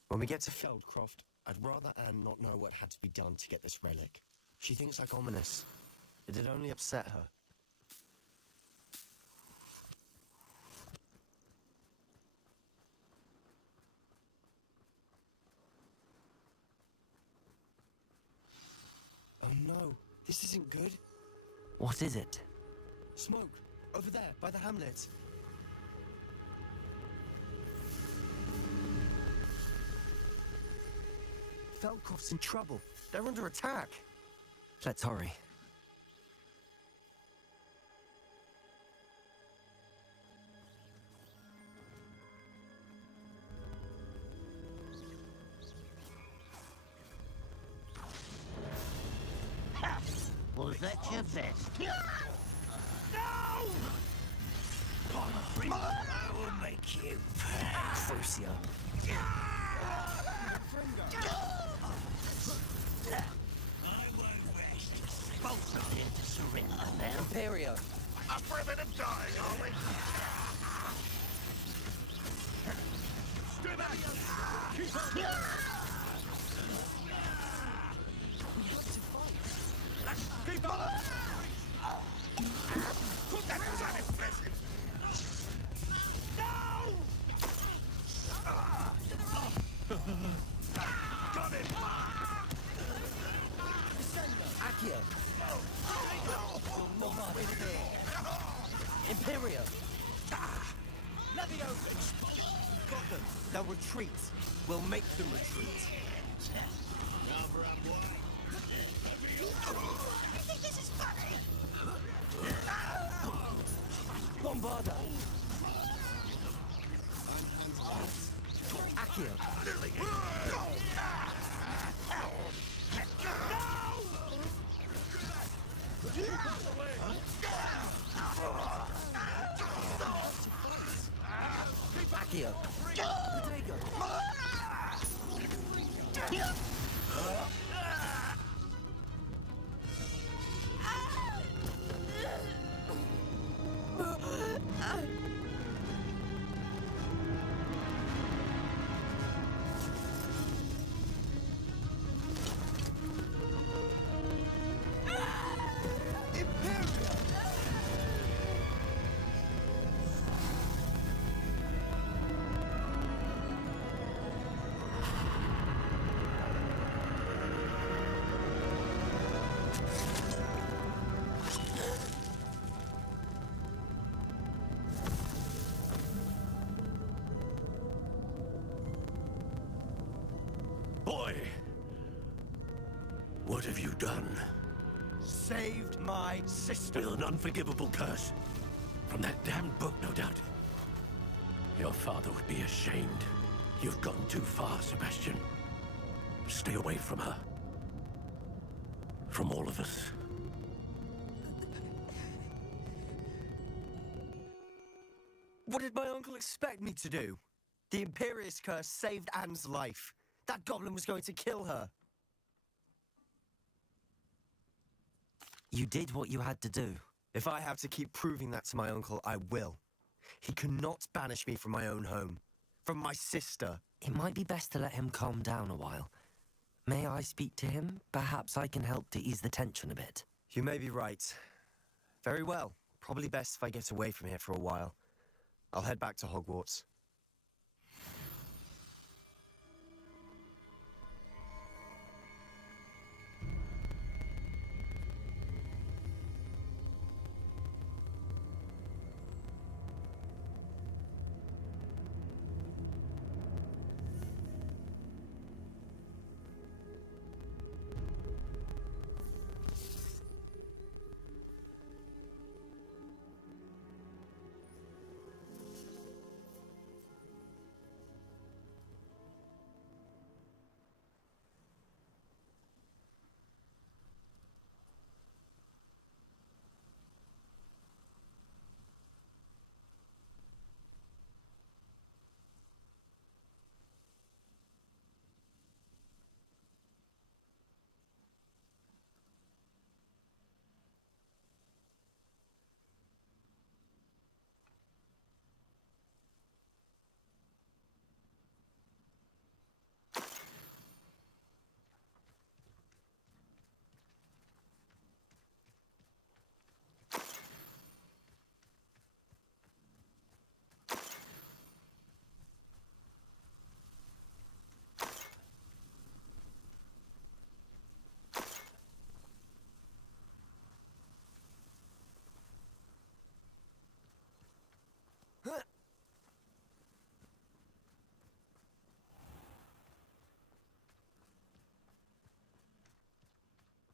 When we get to Feldcroft, I'd rather Anne not know what had to be done to get this relic. She thinks like ominous. It'd only upset her. Oh no, this isn't good. What is it? Smoke, over there, by the hamlet. Feldcroft's in trouble. They're under attack. Let's hurry. Was that your vest? No! I will make you pay. Crucio. I won't rest. Both not here to surrender now. Imperio. Up for a bit of dying, are we? Stay back! Keep on! Keep on! That was unimpressive! No! Got it! Accio. Imperium! Leviosa! Got them. They'll retreat. We'll make them retreat. Bombarda! Accio! Accio! Boy, what have you done? Saved my sister. With an unforgivable curse. From that damned book, no doubt. Your father would be ashamed. You've gone too far, Sebastian. Stay away from her. From all of us. What did my uncle expect me to do? The Imperious curse saved Anne's life. That goblin was going to kill her. You did what you had to do. If I have to keep proving that to my uncle, I will. He cannot banish me from my own home. From my sister. It might be best to let him calm down a while. May I speak to him? Perhaps I can help to ease the tension a bit. You may be right. Very well. Probably best if I get away from here for a while. I'll head back to Hogwarts.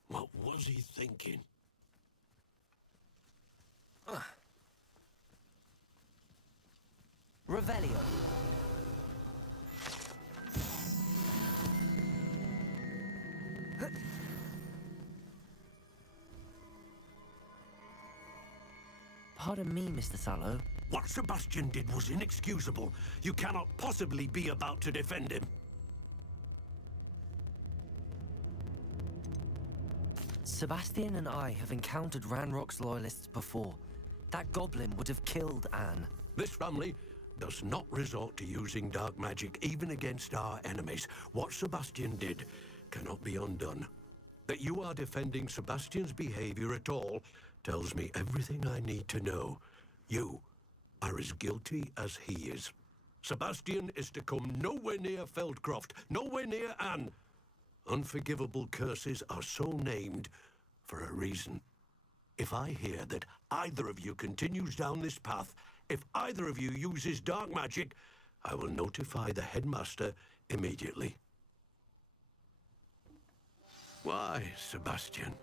What was he thinking? Revelio. Pardon me, Mr. Sallow. What Sebastian did was inexcusable. You cannot possibly be about to defend him. Sebastian and I have encountered Ranrock's loyalists before. That goblin would have killed Anne. This family does not resort to using dark magic even against our enemies. What Sebastian did cannot be undone. That you are defending Sebastian's behavior at all tells me everything I need to know. You are as guilty as he is. Sebastian is to come nowhere near Feldcroft, nowhere near Anne. Unforgivable curses are so named for a reason. If I hear that either of you continues down this path, if either of you uses dark magic, I will notify the headmaster immediately. Why, Sebastian?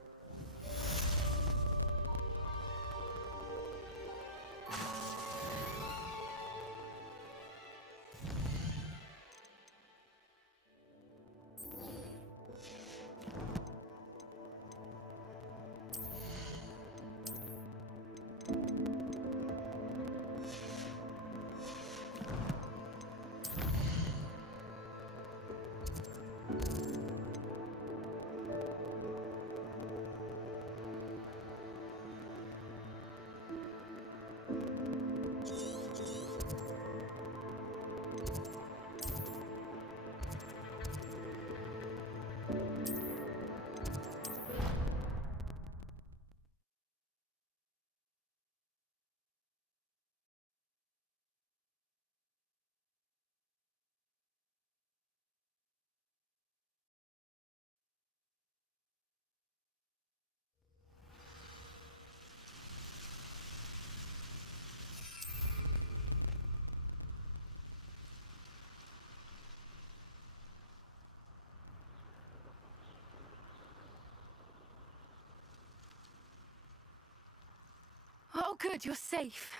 Oh, good, you're safe.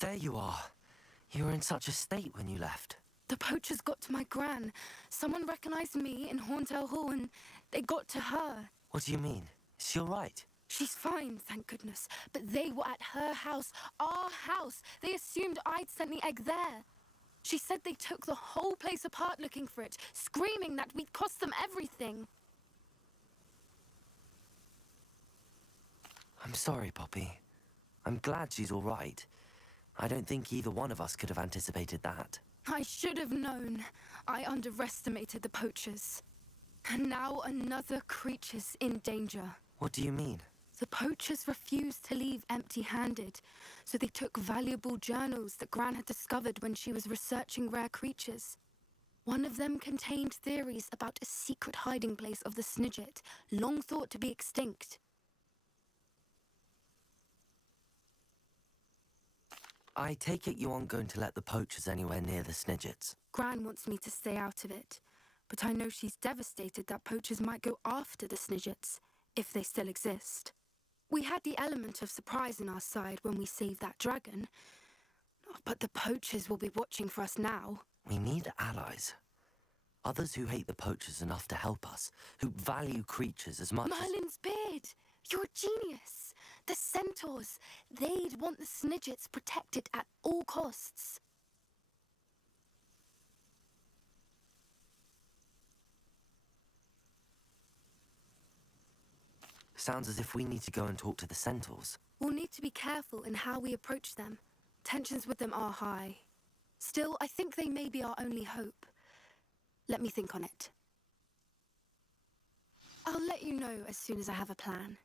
There you are. You were in such a state when you left. The poachers got to my gran. Someone recognized me in Horndale Hall and they got to her. What do you mean? Is she all right? She's fine, thank goodness. But they were at her house, our house. They assumed I'd sent the egg there. She said they took the whole place apart looking for it, screaming that we'd cost them everything. I'm sorry, Poppy. I'm glad she's all right. I don't think either one of us could have anticipated that. I should have known. I underestimated the poachers. And now another creature's in danger. What do you mean? The poachers refused to leave empty-handed, so they took valuable journals that Gran had discovered when she was researching rare creatures. One of them contained theories about a secret hiding place of the Snidget, long thought to be extinct. I take it you aren't going to let the poachers anywhere near the Snidgets. Gran wants me to stay out of it, but I know she's devastated that poachers might go after the Snidgets, if they still exist. We had the element of surprise on our side when we saved that dragon, but the poachers will be watching for us now. We need allies. Others who hate the poachers enough to help us, who value creatures as much Merlin's beard! You're a genius! The centaurs! They'd want the Snidgets protected at all costs. Sounds as if we need to go and talk to the centaurs. We'll need to be careful in how we approach them. Tensions with them are high. Still, I think they may be our only hope. Let me think on it. I'll let you know as soon as I have a plan.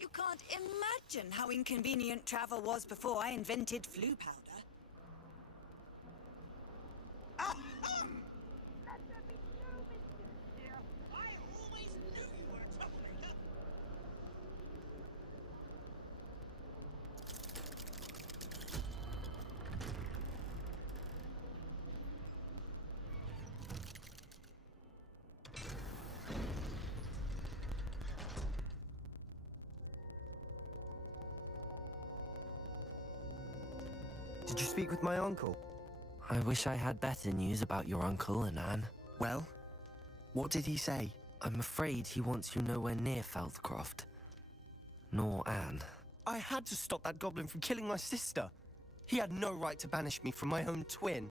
You can't imagine how inconvenient travel was before I invented flu powder. Let there be no mistakes, dear. I always knew you were a troublemaker. Did you speak with my uncle? I wish I had better news about your uncle and Anne. Well, what did he say? I'm afraid he wants you nowhere near Feldcroft. Nor Anne. I had to stop that goblin from killing my sister. He had no right to banish me from my own twin.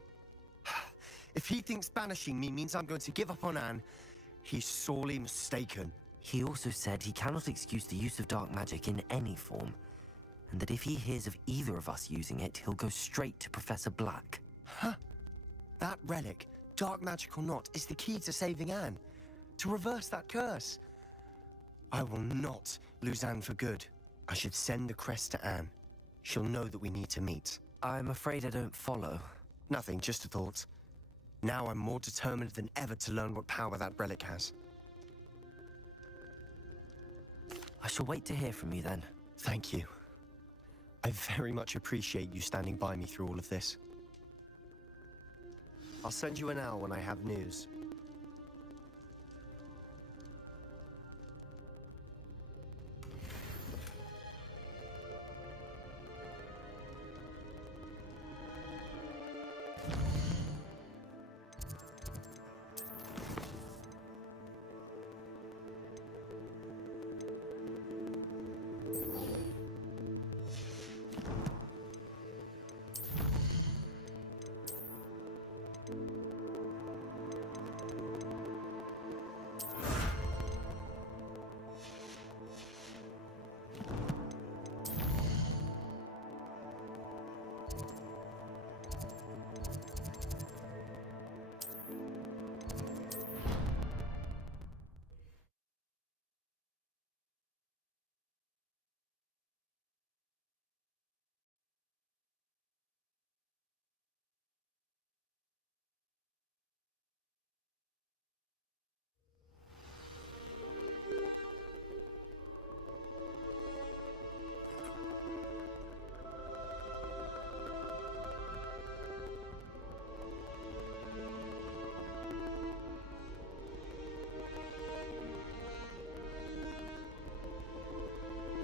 If he thinks banishing me means I'm going to give up on Anne, he's sorely mistaken. He also said he cannot excuse the use of dark magic in any form, and that if he hears of either of us using it, he'll go straight to Professor Black. Huh? That relic, dark magic or not, is the key to saving Anne. To reverse that curse. I will not lose Anne for good. I should send the crest to Anne. She'll know that we need to meet. I'm afraid I don't follow. Nothing, just a thought. Now I'm more determined than ever to learn what power that relic has. I shall wait to hear from you then. Thank you. I very much appreciate you standing by me through all of this. I'll send you an owl when I have news.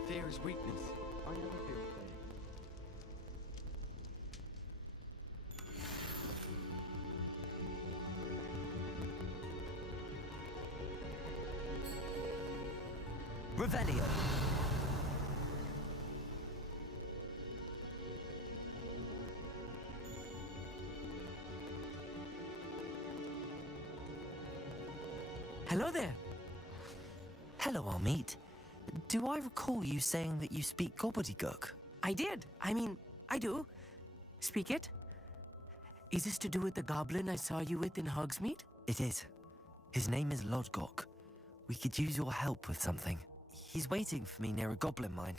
Fear is weakness. I never feel fear. Revelio. Hello there. Hello, Armeet. Do I recall you saying that you speak gobbledygook? I did. I mean, I do. Speak it. Is this to do with the goblin I saw you with in Hogsmeade? It is. His name is Lodgok. We could use your help with something. He's waiting for me near a goblin mine.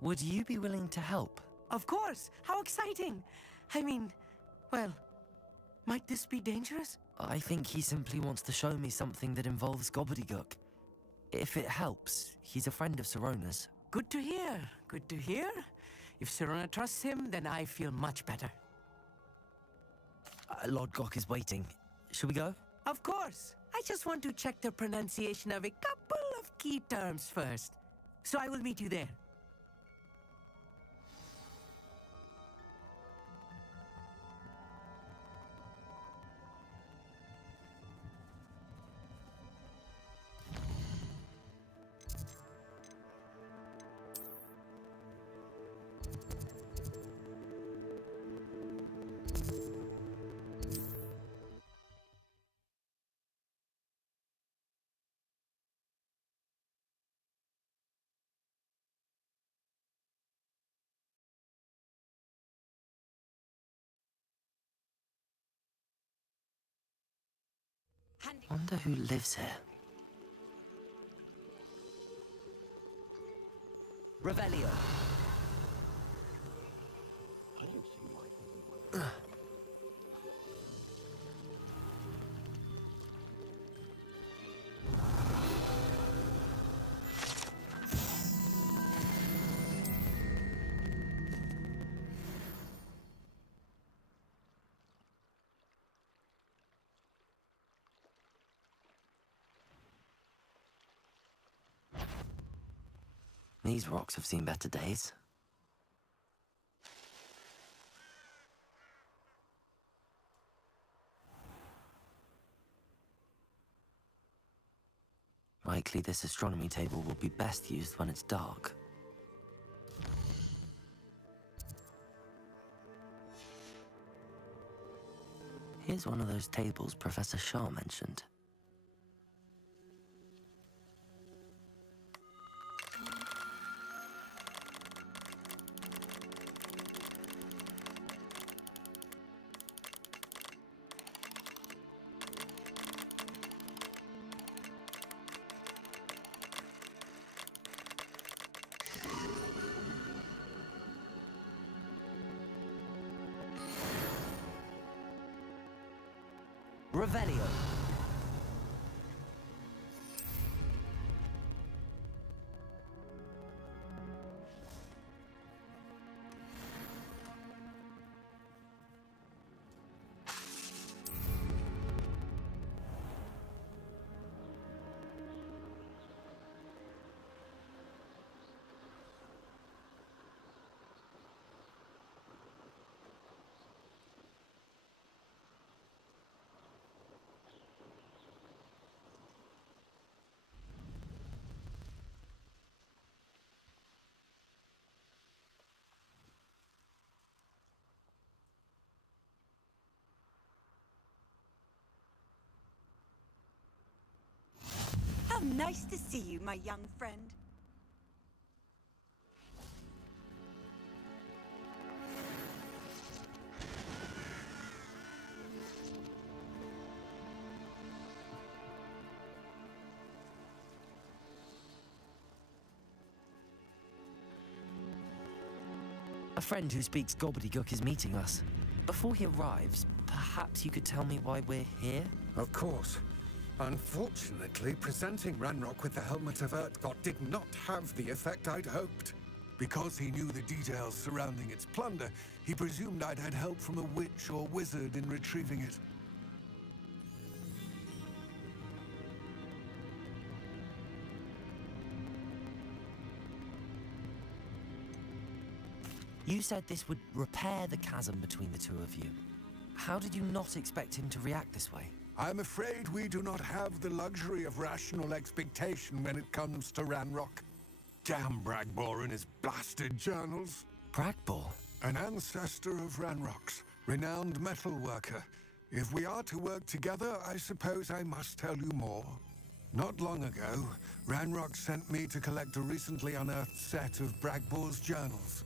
Would you be willing to help? Of course! How exciting! I mean, well, might this be dangerous? I think he simply wants to show me something that involves gobbledygook. If it helps, he's a friend of Sirona's. Good to hear, good to hear. If Sirona trusts him, then I feel much better. Lodgok is waiting. Shall we go? Of course. I just want to check the pronunciation of a couple of key terms first. So I will meet you there. Wonder who lives here. Revelio. These rocks have seen better days. Likely this astronomy table will be best used when it's dark. Here's one of those tables Professor Shah mentioned. Revelio. How nice to see you, my young friend. A friend who speaks gobbledygook is meeting us. Before he arrives, perhaps you could tell me why we're here? Of course. Unfortunately, presenting Ranrock with the Helmet of Urtkot did not have the effect I'd hoped. Because he knew the details surrounding its plunder, he presumed I'd had help from a witch or wizard in retrieving it. You said this would repair the chasm between the two of you. How did you not expect him to react this way? I'm afraid we do not have the luxury of rational expectation when it comes to Ranrock. Damn Bragbor and his blasted journals. Bragbor? An ancestor of Ranrock's, renowned metal worker. If we are to work together, I suppose I must tell you more. Not long ago, Ranrock sent me to collect a recently unearthed set of Bragbor's journals.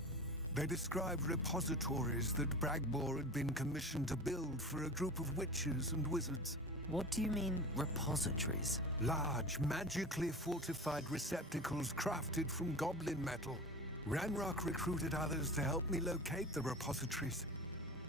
They described repositories that Bragbor had been commissioned to build for a group of witches and wizards. What do you mean, repositories? Large, magically fortified receptacles crafted from goblin metal. Ranrock recruited others to help me locate the repositories.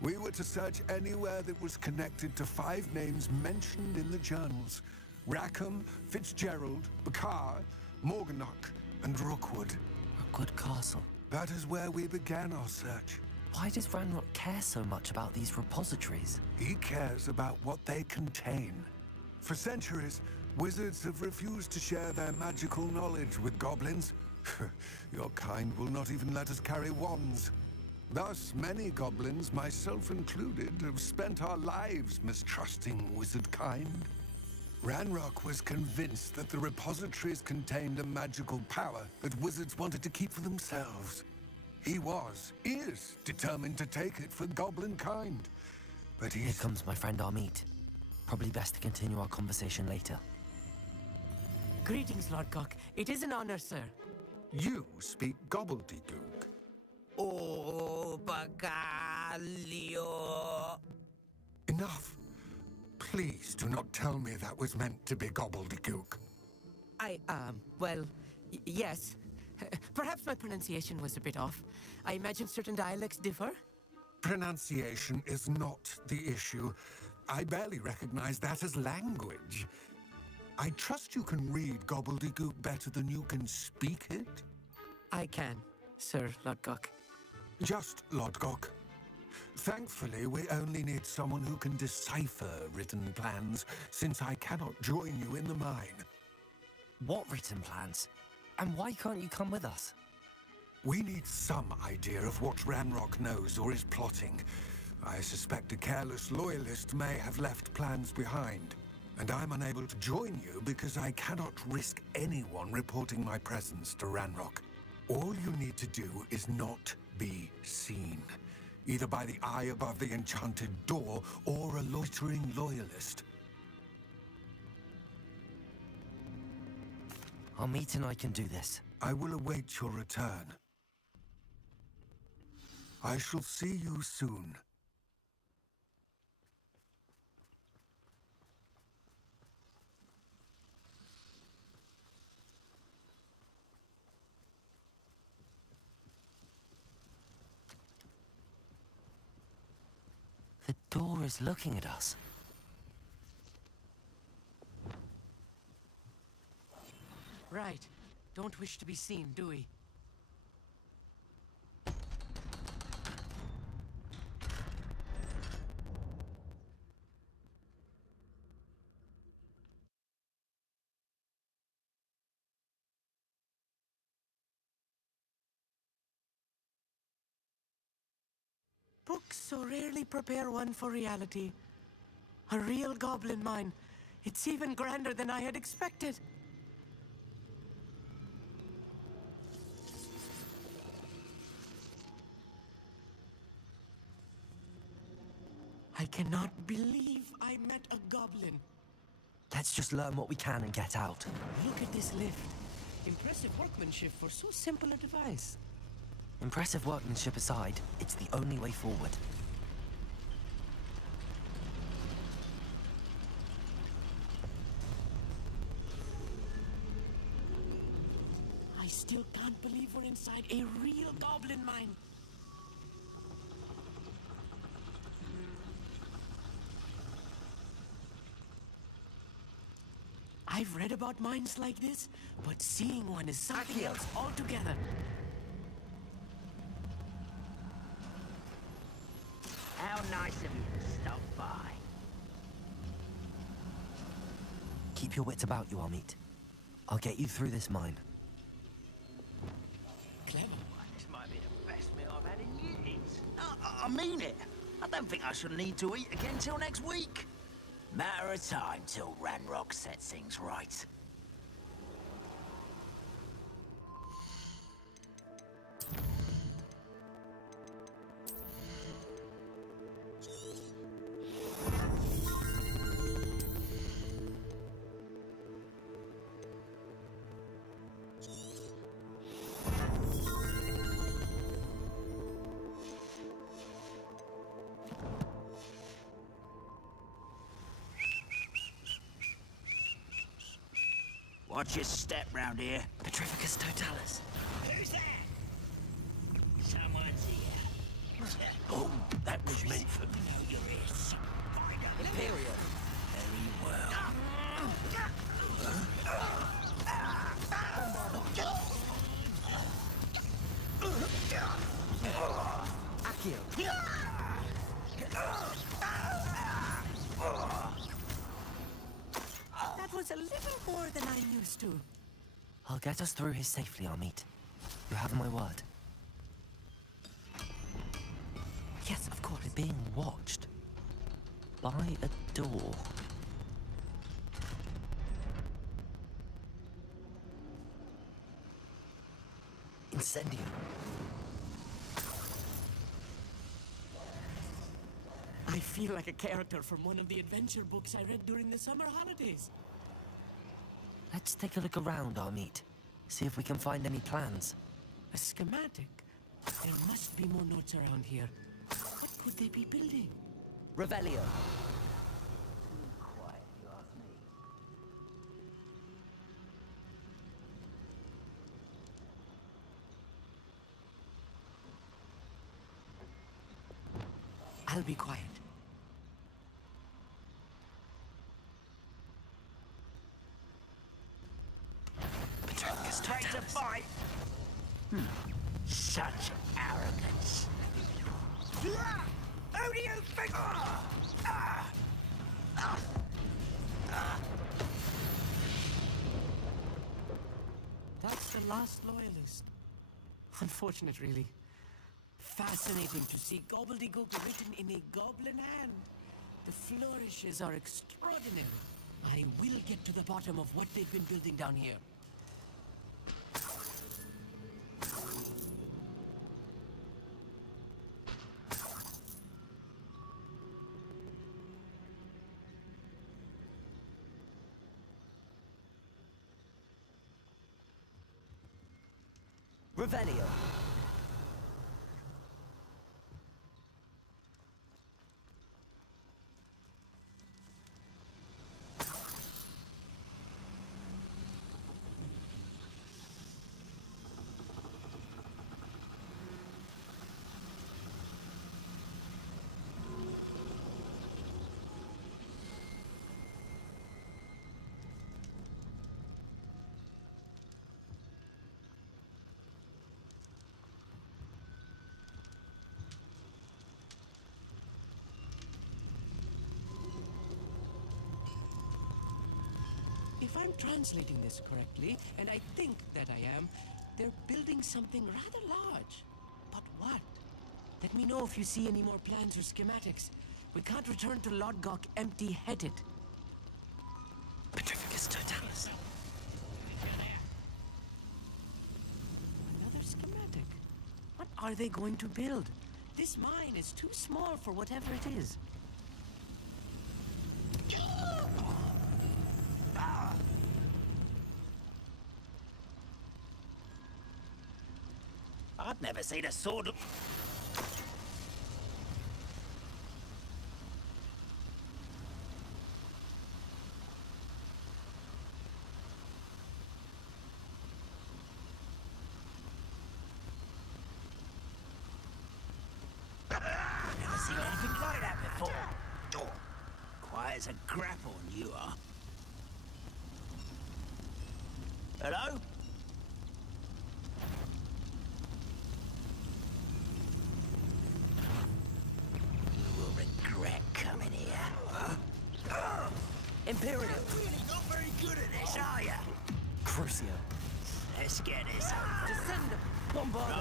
We were to search anywhere that was connected to 5 names mentioned in the journals. Rackham, Fitzgerald, Bakar, Morganach, and Rookwood. Rookwood Castle. That is where we began our search. Why does Ranrock care so much about these repositories? He cares about what they contain. For centuries, wizards have refused to share their magical knowledge with goblins. Your kind will not even let us carry wands. Thus, many goblins, myself included, have spent our lives mistrusting wizard kind. Ranrock was convinced that the repositories contained a magical power that wizards wanted to keep for themselves. He is determined to take it for goblin kind. But Here comes my friend Amit. Probably best to continue our conversation later. Greetings, Lord Cock. It is an honor, sir. You speak gobbledygook. Oh, Bacalio. Enough. Please do not tell me that was meant to be gobbledygook. Well, yes. Perhaps my pronunciation was a bit off. I imagine certain dialects differ. Pronunciation is not the issue. I barely recognize that as language. I trust you can read gobbledygook better than you can speak it? I can, Sir Lodgok. Just Lodgok. Thankfully, we only need someone who can decipher written plans, since I cannot join you in the mine. What written plans? And why can't you come with us? We need some idea of what Ranrock knows or is plotting. I suspect a careless loyalist may have left plans behind. And I'm unable to join you because I cannot risk anyone reporting my presence to Ranrock. All you need to do is not be seen, either by the eye above the enchanted door or a loitering loyalist. Amit and I can do this. I will await your return. I shall see you soon. The door is looking at us. Right. Don't wish to be seen, do we? Books so rarely prepare one for reality. A real goblin mine. It's even grander than I had expected. I cannot believe I met a goblin. Let's just learn what we can and get out. Look at this lift. Impressive workmanship for so simple a device. Impressive workmanship aside, it's the only way forward. I still can't believe we're inside a real goblin mine. I've read about mines like this, but seeing one is something else altogether. How nice of you to stop by. Keep your wits about you, Amit. I'll get you through this mine. Clever. This might be the best meal I've had in years. I mean it. I don't think I shall need to eat again till next week. Matter of time till Ranrock sets things right. Watch your step round here. Petrificus totalis. Who's that? Someone's here. Oh, that was meant for me. Know your ears. Imperial. Very well. Accio. That was a little more than I'm used to. I'll get us through here safely, Amit. You have my word. Yes, of course. We're being watched. By a door. Incendio. I feel like a character from one of the adventure books I read during the summer holidays. Let's take a look around, Amit. See if we can find any plans. A schematic? There must be more notes around here. What could they be building? Revelio. I'll be quiet. Straight to fight! Such arrogance. Who do you think? That's the last loyalist. Unfortunate, really. Fascinating to see gobbledygook written in a goblin hand. The flourishes are extraordinary. I will get to the bottom of what they've been building down here. Revelio. If I'm translating this correctly, and I think that I am, they're building something rather large. But what? Let me know if you see any more plans or schematics. We can't return to Lodgok empty-headed. Petrificus Totalis. Another schematic. What are they going to build? This mine is too small for whatever it is. I've never seen a sword. Never seen anything like that before. Quiet as a grapple, you are. Hello? Imperial. Not very good at this, are ya? Crucio. Let's get this over. Descend the bombard.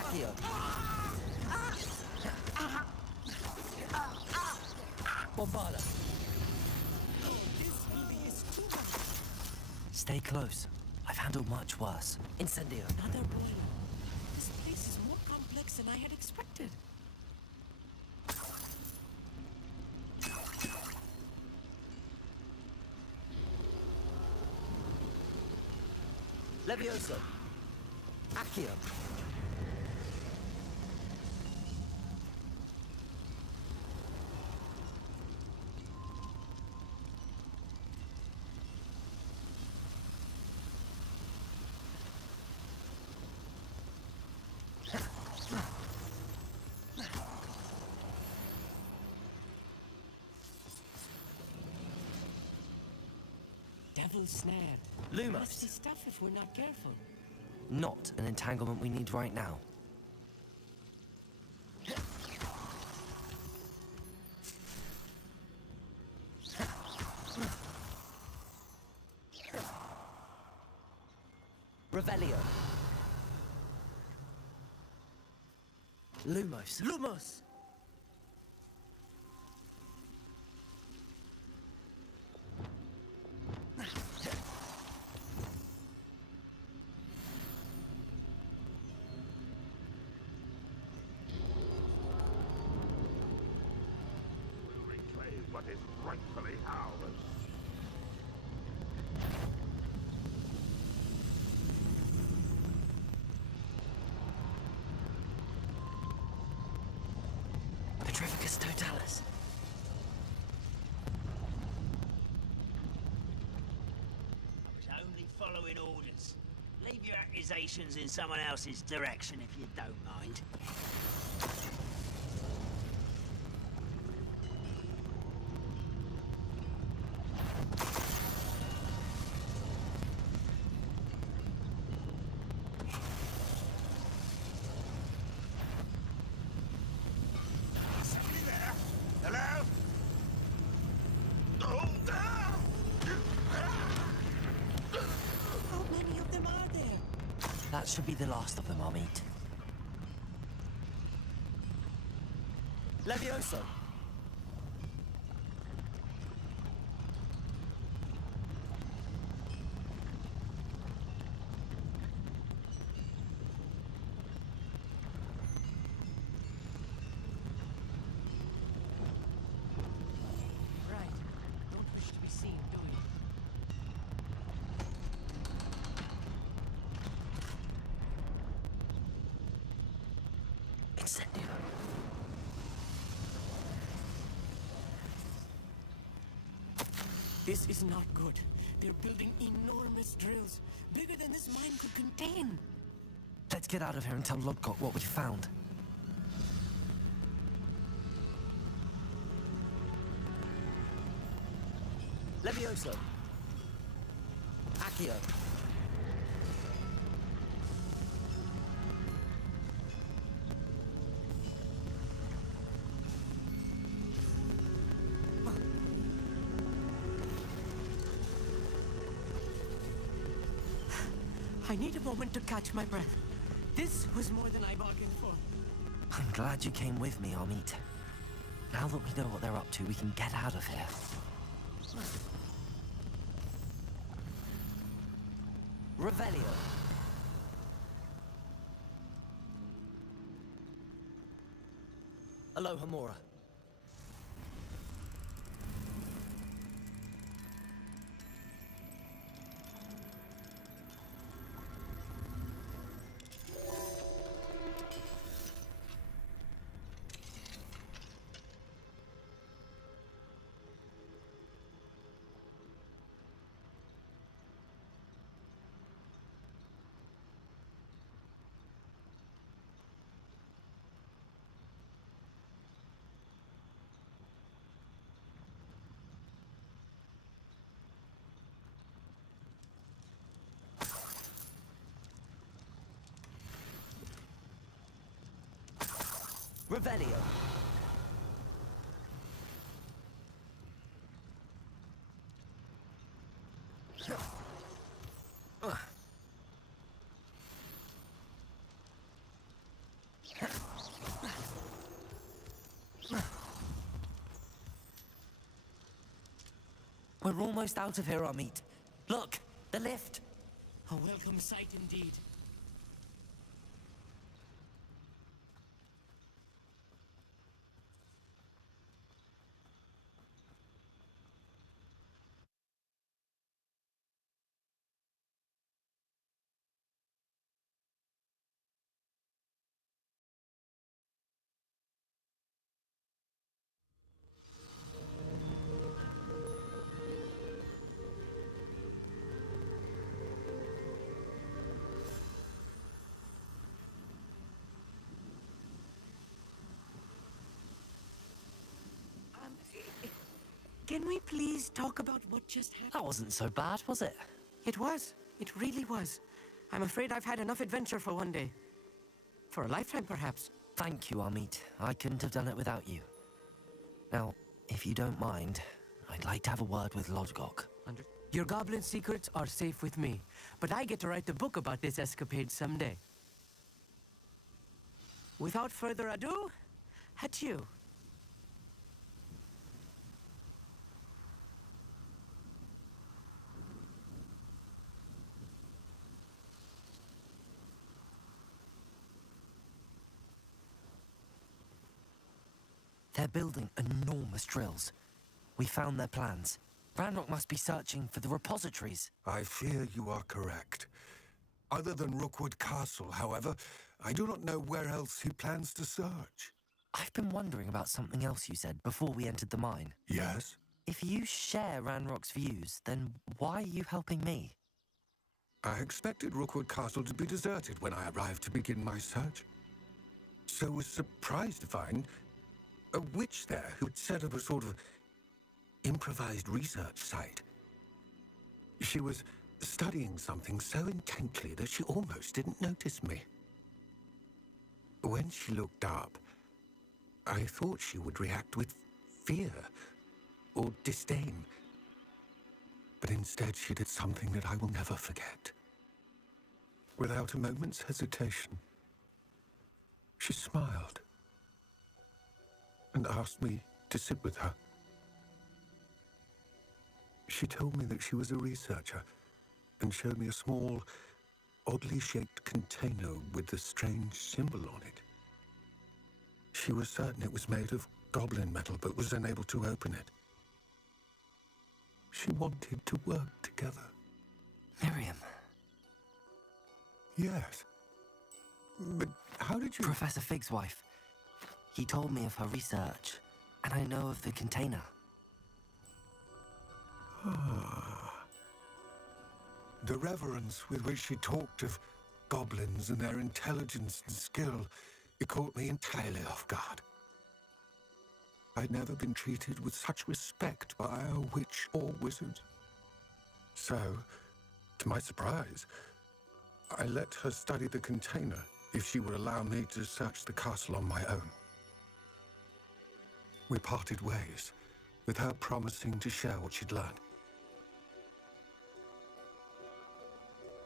Accio. Bombarda. This really is too much. Stay close. I've handled much worse. Incendio. Another boiler. This place is more complex than I had expected. Levioso. Accio. Devil's snare. Lumos. Nasty stuff if we're not careful. Not an entanglement we need right now. Revelio. Lumos. Lumos! What is rightfully ours. Petrificus Totalis. observations in someone else's direction, if you don't mind. Somebody there? Hello? Oh, How many of them are there? That should be the last of them, Amit. Levioso! Right. Don't wish to be seen, do you? Incendio. This is not good. They're building enormous drills, bigger than this mine could contain. Let's get out of here and tell Lodgok what we found. Levioso! Accio! I need a moment to catch my breath. This was more than I bargained for. I'm glad you came with me, Amit. Now that we know what they're up to, we can get out of here. Revelio! Aloha Mora. Revelio! We're almost out of here, Amit. Look, the lift. A welcome sight indeed. Can we please talk about what just happened? That wasn't so bad, was it? It was. It really was. I'm afraid I've had enough adventure for one day. For a lifetime, perhaps. Thank you, Amit. I couldn't have done it without you. Now, if you don't mind, I'd like to have a word with Lodgok. Your goblin secrets are safe with me, but I get to write the book about this escapade someday. Without further ado, adieu. They're building enormous drills. We found their plans. Ranrock must be searching for the repositories. I fear you are correct. Other than Rookwood Castle, however, I do not know where else he plans to search. I've been wondering about something else you said before we entered the mine. Yes? If you share Ranrock's views, then why are you helping me? I expected Rookwood Castle to be deserted when I arrived to begin my search. So was surprised to find a witch there who had set up a sort of improvised research site. She was studying something so intently that she almost didn't notice me. When she looked up, I thought she would react with fear or disdain. But instead she did something that I will never forget. Without a moment's hesitation, she smiled and asked me to sit with her. She told me that she was a researcher and showed me a small, oddly shaped container with a strange symbol on it. She was certain it was made of goblin metal, but was unable to open it. She wanted to work together. Miriam. Yes. But how did you... Professor Fig's wife. He told me of her research, and I know of the container. The reverence with which she talked of goblins and their intelligence and skill, it caught me entirely off guard. I'd never been treated with such respect by a witch or wizard. So, to my surprise, I let her study the container if she would allow me to search the castle on my own. We parted ways, with her promising to share what she'd learned.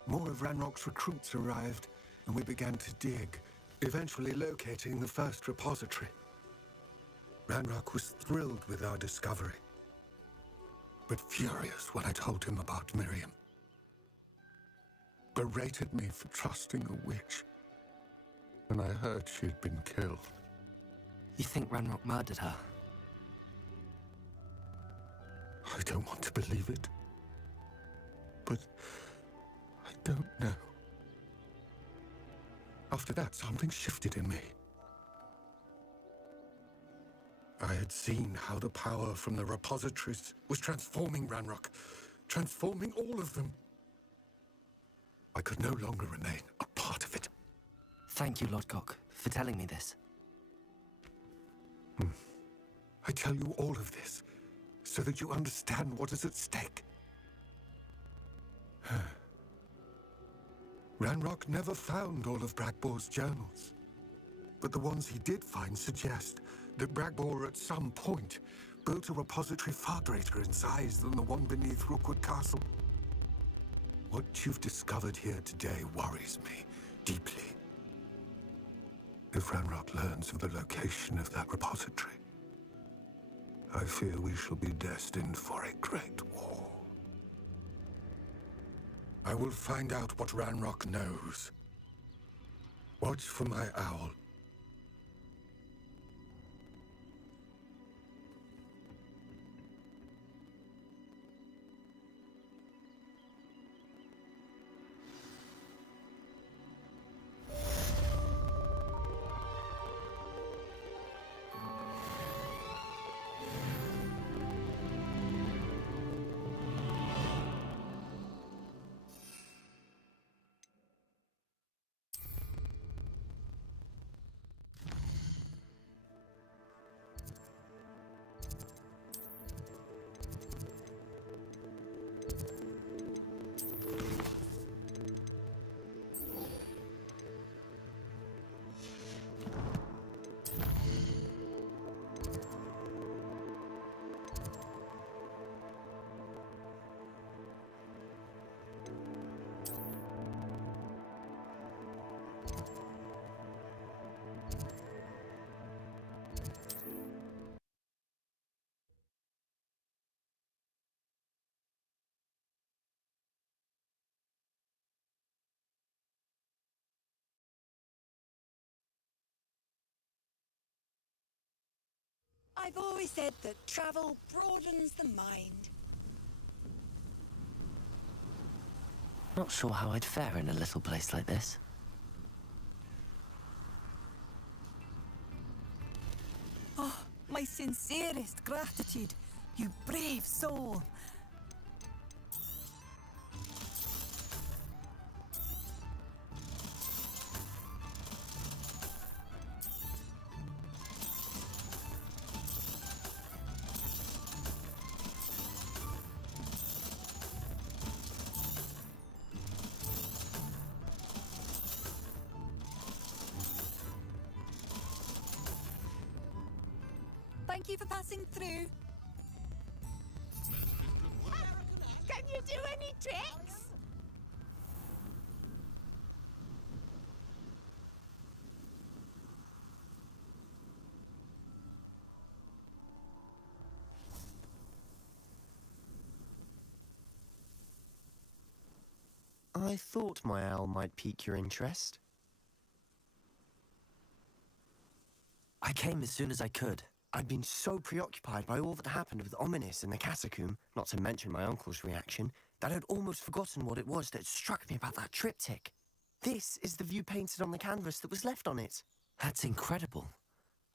More of Ranrock's recruits arrived, and we began to dig, eventually locating the first repository. Ranrock was thrilled with our discovery, but furious when I told him about Miriam. Berated me for trusting a witch, and I heard she'd been killed. You think Ranrock murdered her? I don't want to believe it, but I don't know. After that, something shifted in me. I had seen how the power from the repositories was transforming Ranrock, transforming all of them. I could no longer remain a part of it. Thank you, Lodgok, for telling me this. I tell you all of this so that you understand what is at stake. Ranrock never found all of Bragbor's journals, but the ones he did find suggest that Bragbor at some point built a repository far greater in size than the one beneath Rookwood Castle. What you've discovered here today worries me deeply. If Ranrock learns of the location of that repository, I fear we shall be destined for a great war. I will find out what Ranrock knows. Watch for my owl. I've always said that travel broadens the mind. Not sure how I'd fare in a little place like this. Oh, my sincerest gratitude, you brave soul. Thank you for passing through. Can you do any tricks? I thought my owl might pique your interest. I came as soon as I could. I'd been so preoccupied by all that happened with Ominis and the catacomb, not to mention my uncle's reaction, that I'd almost forgotten what it was that struck me about that triptych. This is the view painted on the canvas that was left on it. That's incredible.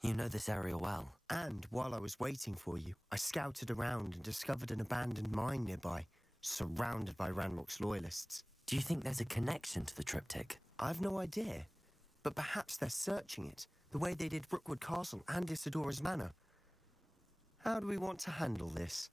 You know this area well. And while I was waiting for you, I scouted around and discovered an abandoned mine nearby, surrounded by Ranrock's loyalists. Do you think there's a connection to the triptych? I've no idea, but perhaps they're searching it, the way they did Rookwood Castle and Isidora's Manor. How do we want to handle this?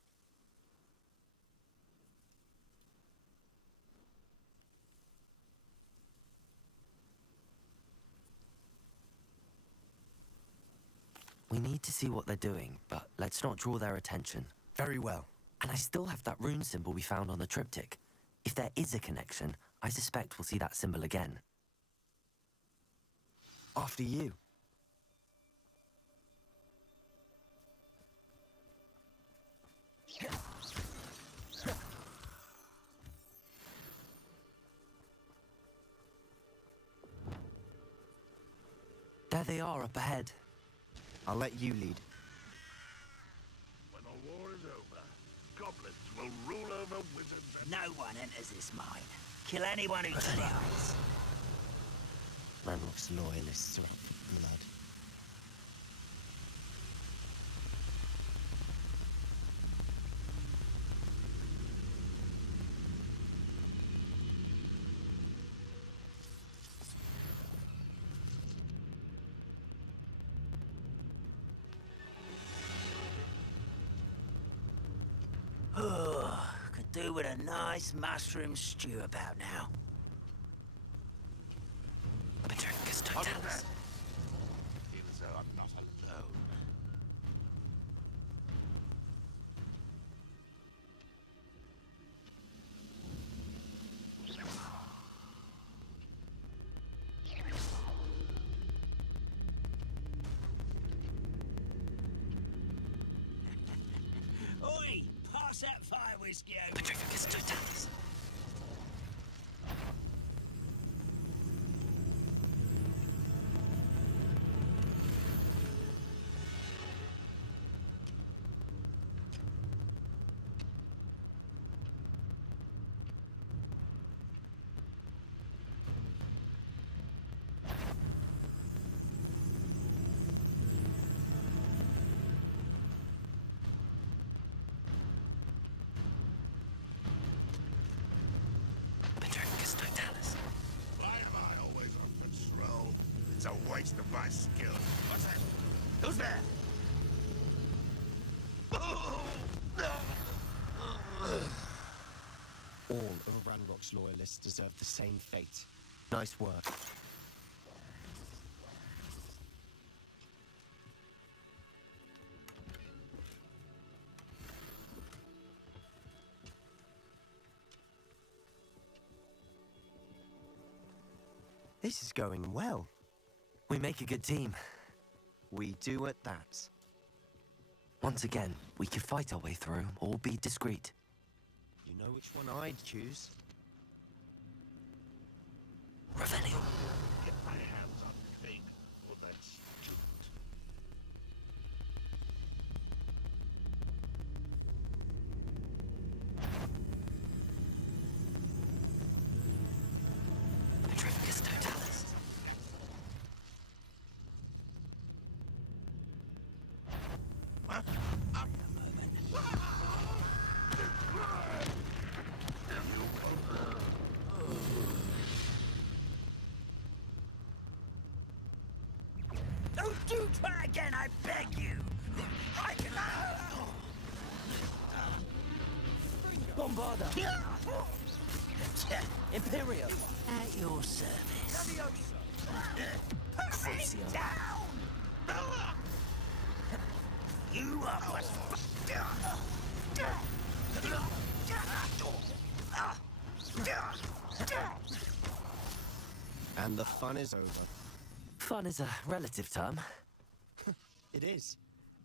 We need to see what they're doing, but let's not draw their attention. Very well. And I still have that rune symbol we found on the triptych. If there is a connection, I suspect we'll see that symbol again. After you. There they are up ahead. I'll let you lead. When the war is over, goblins will rule over wizards and... No one enters this mine. Kill anyone who tries. Ranrock's loyalists are up for blood. Could do with a nice mushroom stew about now. Patronus Totalis. Feel as though I'm not alone. Oi! Pass that fire whiskey over. Patronus Totalis. Why am I always on patrol? It's a waste of my skill. What's that? Who's there? All of Ranrock's loyalists deserve the same fate. Nice work. This is going well. We make a good team. We do at that. Once again, we could fight our way through or be discreet. You know which one I'd choose? Revelio. Get my hands on Pig, or that student. Patronus Totalis. Don't you try again, I beg you! I can... Bombarda! Imperium! At your service. Excelsior! Down! You you up as... And the fun is over. Fun is a relative term. It is.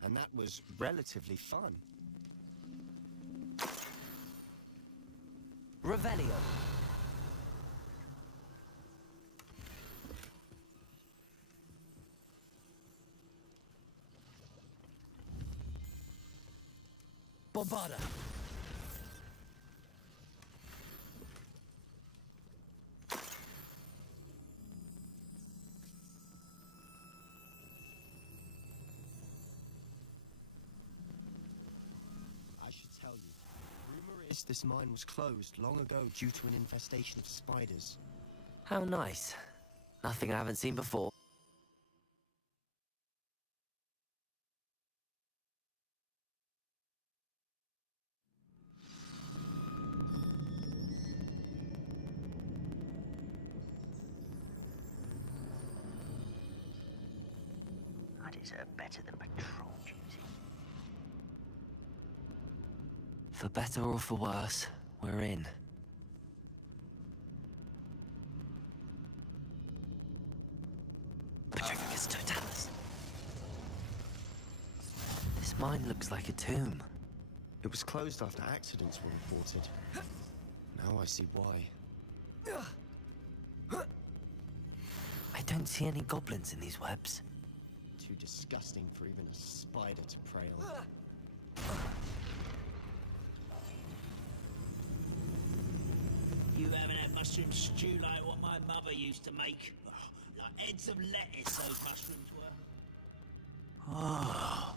And that was relatively fun. Revelio. Bombarda. I should tell you, rumor is this mine was closed long ago due to an infestation of spiders. How nice. Nothing I haven't seen before. I deserve better than patrol duty. For better or for worse, we're in. Petrificus totalis. This mine looks like a tomb. It was closed after accidents were reported. Now I see why. I don't see any goblins in these webs. Too disgusting for even a spider to prey on. You haven't had mushroom stew like what my mother used to make? Oh, like heads of lettuce, those mushrooms were. Oh.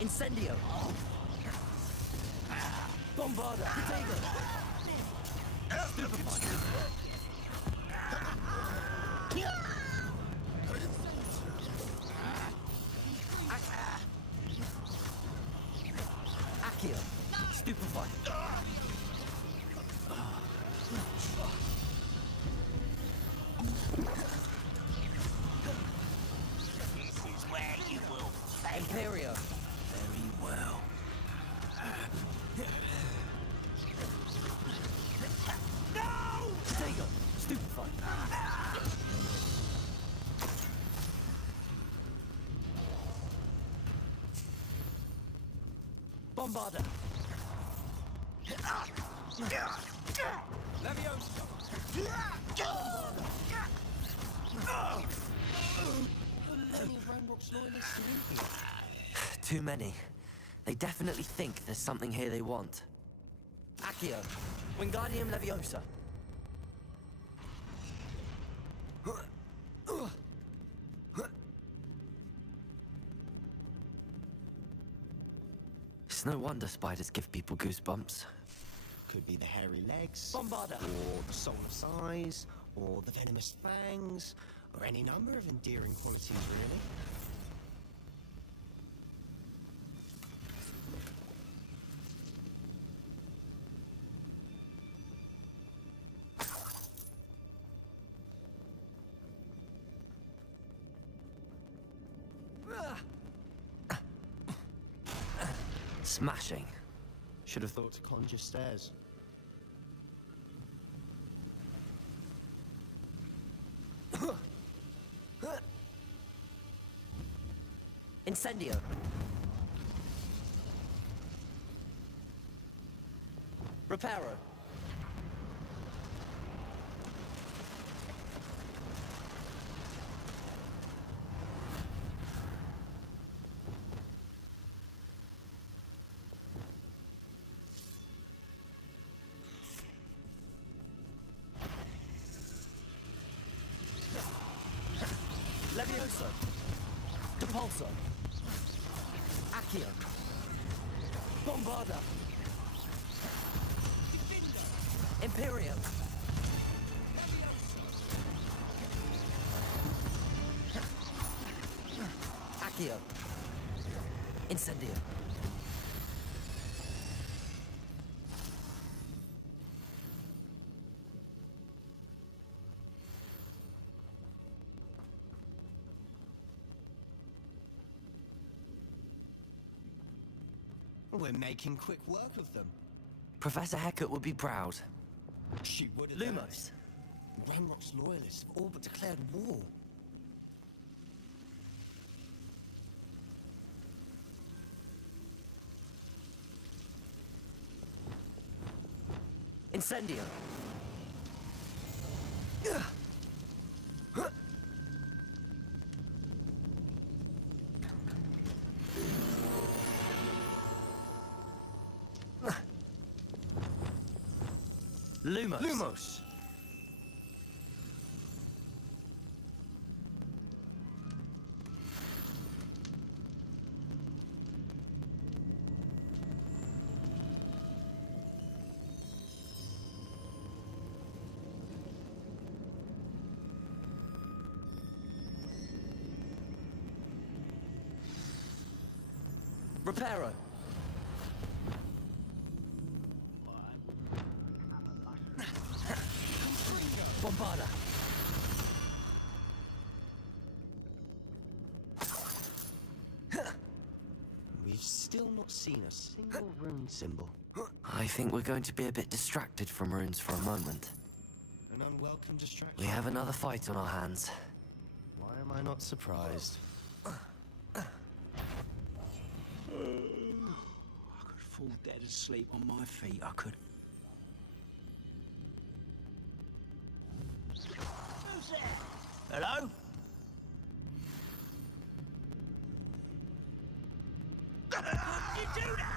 Incendio! Bombarda! Potato! Stupefy! Accio! Stupefy! This is where you will fail. Imperio! Very well. Potato! Stupefy! Bombarda! Leviosa! Too many. They definitely think there's something here they want. Accio! Wingardium Leviosa! It's no wonder spiders give people goosebumps. Could be the hairy legs, Bombarda! or the solar size, or the venomous fangs, or any number of endearing qualities, really. Smashing. Should have thought to conjure stairs. Incendio! Reparo! Levioso! Depulso! Accio! Bombarda! Imperium! Accio! Incendio! We're making quick work of them. Professor Hecat would be proud. She would have. Lumos. Ranrock's loyalists have all but declared war. Incendio. Lumos. Lumos! Reparo. Bombarda. We've still not seen a single rune symbol. I think we're going to be a bit distracted from runes for a moment. An unwelcome distraction. We have another fight on our hands. Why am I not surprised? I could fall dead asleep on my feet, I could. Who's there? Hello? How did you do that?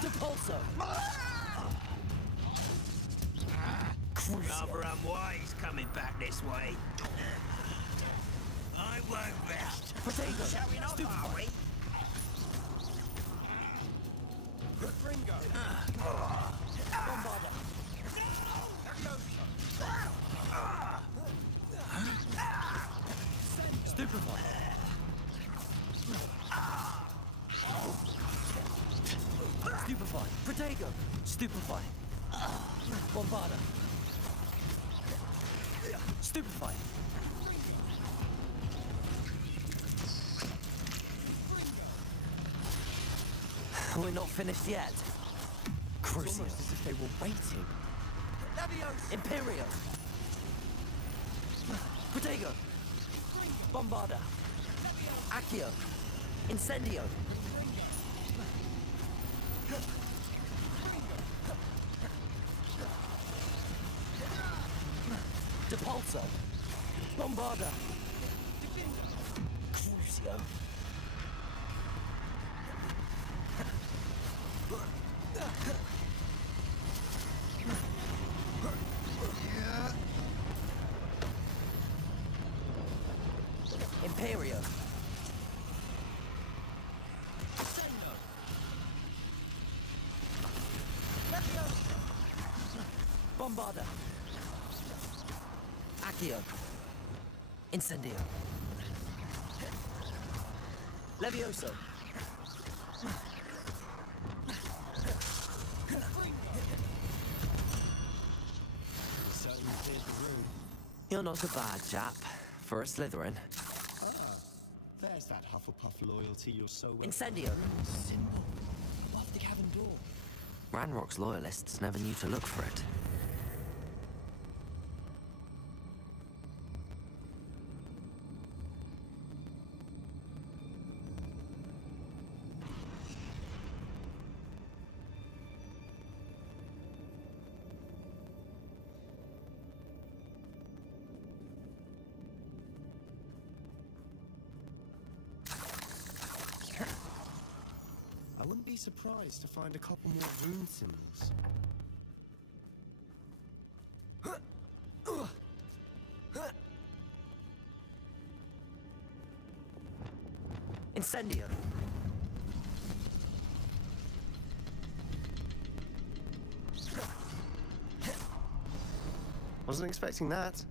Depulso! Rather unwise coming back this way. I won't rest. Potato! Showing off, are we? Bombarda! Stupefy! Stupefy! Protego! Stupefy! Bombarda! Stupefy! We're not finished yet. Crucio. It's almost as if they were waiting. Imperio! Protego! Bombarda! Accio! Incendio! Depulso! Bombarda! Crucio! Imperio! Bombarda! Accio! Incendio! Levioso! You're not a bad chap for a Slytherin. Ah, there's that Hufflepuff loyalty you're so well. Incendio! Symbol above the cabin door. Ranrock's loyalists never knew to look for it. I wouldn't be surprised to find a couple more rune symbols. Incendio! Wasn't expecting that.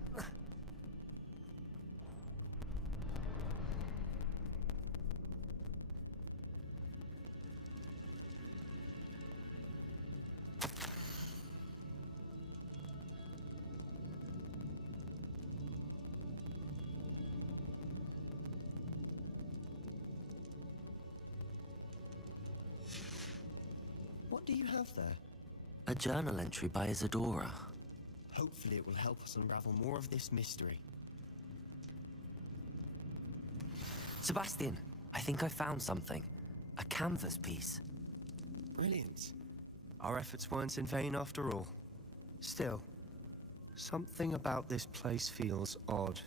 do you have there? A journal entry by Isadora. Hopefully it will help us unravel more of this mystery. Sebastian, I think I found something. A canvas piece. Brilliant. Our efforts weren't in vain after all. Still, something about this place feels odd.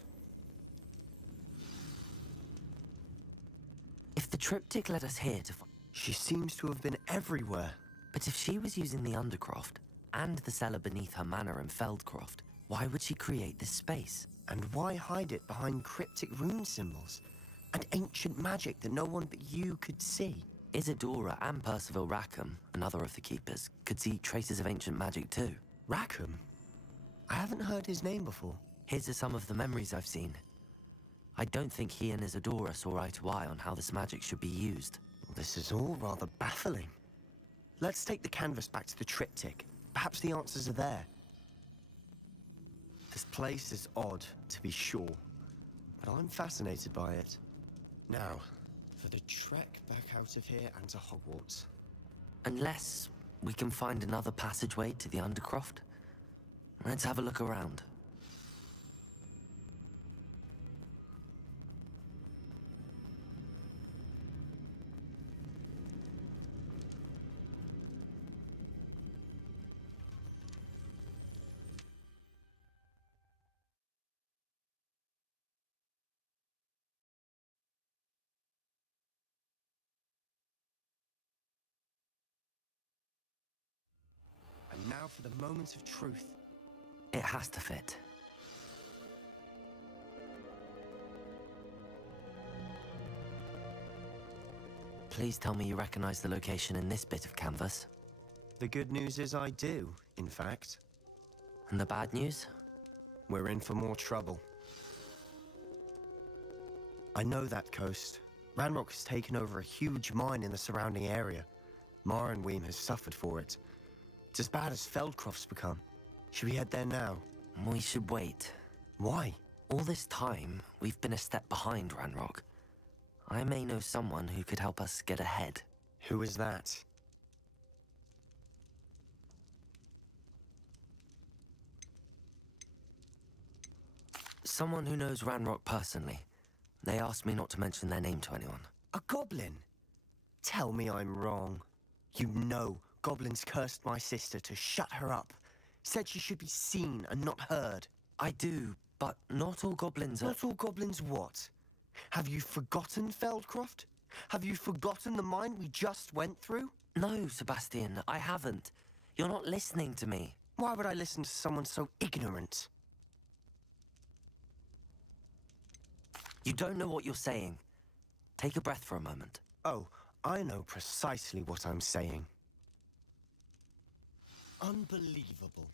If the triptych led us here to find... She seems to have been everywhere. But if she was using the Undercroft, and the cellar beneath her manor in Feldcroft, why would she create this space? And why hide it behind cryptic rune symbols? And ancient magic that no one but you could see? Isadora and Percival Rackham, another of the Keepers, could see traces of ancient magic too. Rackham? I haven't heard his name before. His are some of the memories I've seen. I don't think he and Isadora saw eye to eye on how this magic should be used. Well, this is all rather baffling. Let's take the canvas back to the triptych. Perhaps the answers are there. This place is odd, to be sure, but I'm fascinated by it. Now, for the trek back out of here and to Hogwarts. Unless we can find another passageway to the Undercroft. Let's have a look around. And now for the moment of truth. It has to fit. Please tell me you recognize the location in this bit of canvas. The good news is I do, in fact. And the bad news? We're in for more trouble. I know that coast. Ranrock has taken over a huge mine in the surrounding area. Marenweem has suffered for it. It's as bad as Feldcroft's become. Should we head there now? We should wait. Why? All this time, we've been a step behind Ranrock. I may know someone who could help us get ahead. Who is that? Someone who knows Ranrock personally. They asked me not to mention their name to anyone. A goblin? Tell me I'm wrong. You know goblins cursed my sister to shut her up. Said she should be seen and not heard. I do, but not all goblins are... Not all goblins what? Have you forgotten Feldcroft? Have you forgotten the mine we just went through? No, Sebastian, I haven't. You're not listening to me. Why would I listen to someone so ignorant? You don't know what you're saying. Take a breath for a moment. Oh, I know precisely what I'm saying. Unbelievable.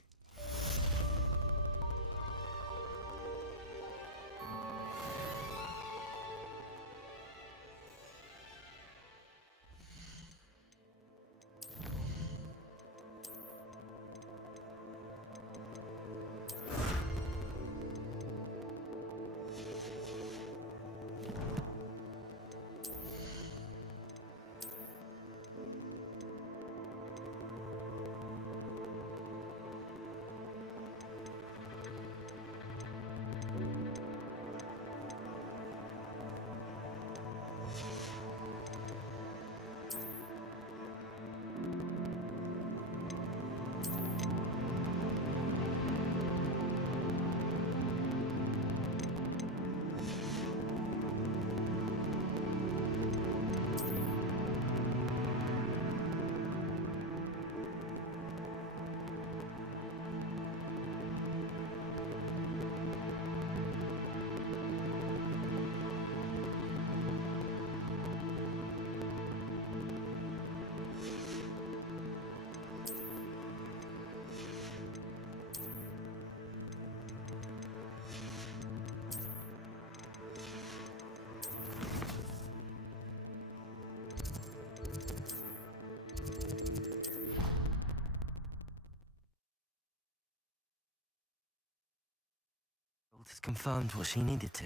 Has confirmed what she needed to.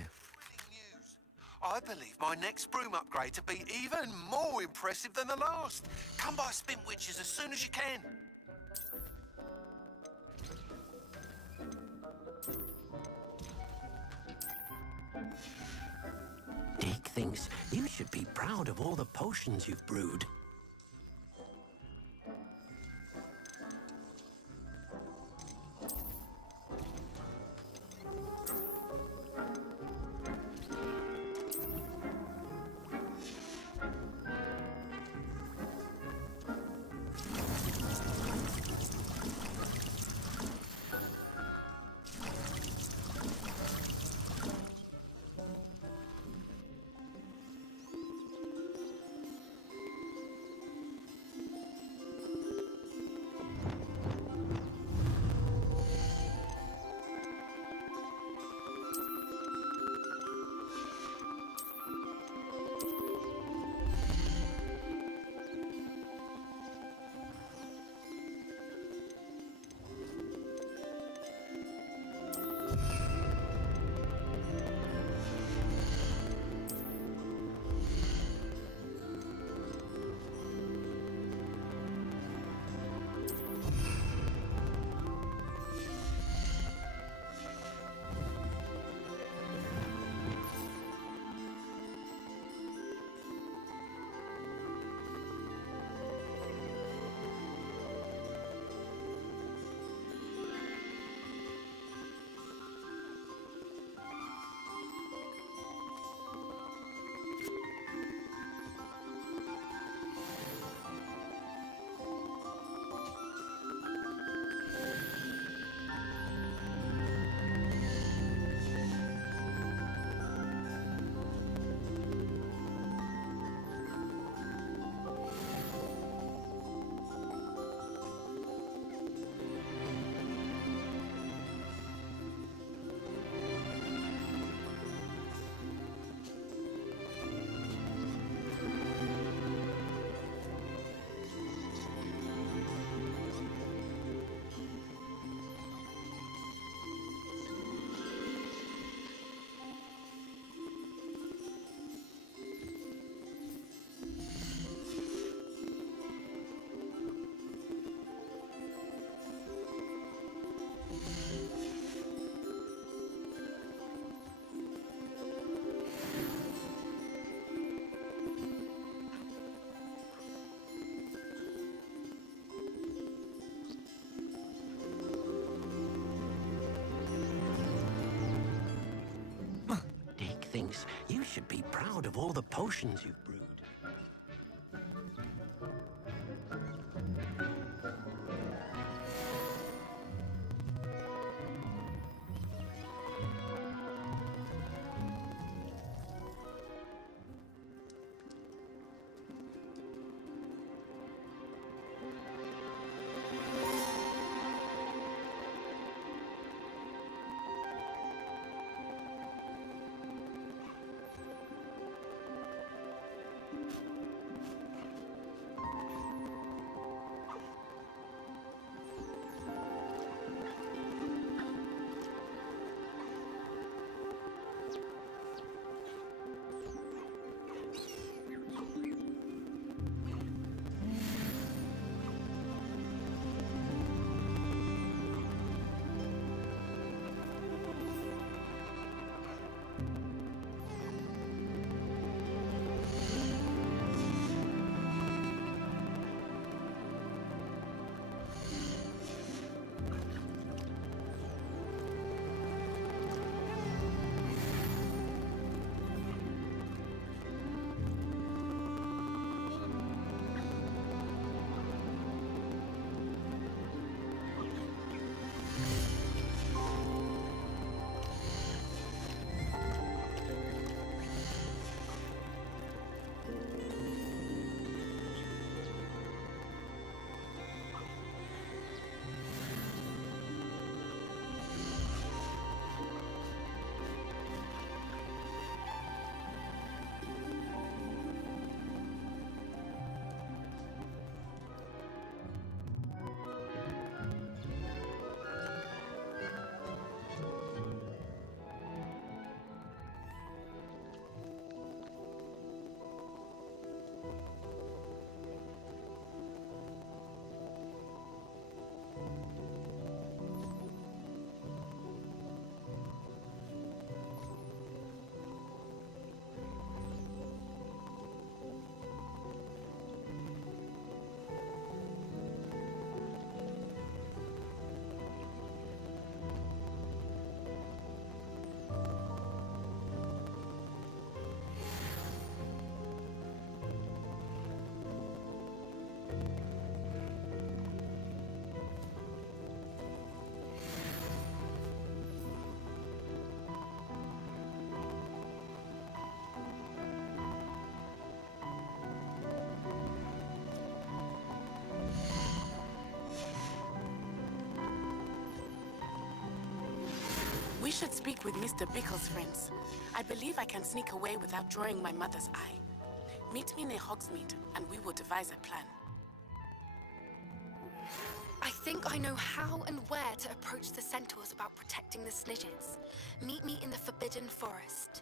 I believe my next broom upgrade to be even more impressive than the last. Come by Spintwitches as soon as you can. Dick thinks you should be proud of all the potions you've brewed. Thinks you should be proud of all the potions you've brewed. should speak with Mr. Bickle's friends. I believe I can sneak away without drawing my mother's eye. Meet me near Hogsmeade, and we will devise a plan. I think I know how and where to approach the centaurs about protecting the Snidgets. Meet me in the Forbidden Forest.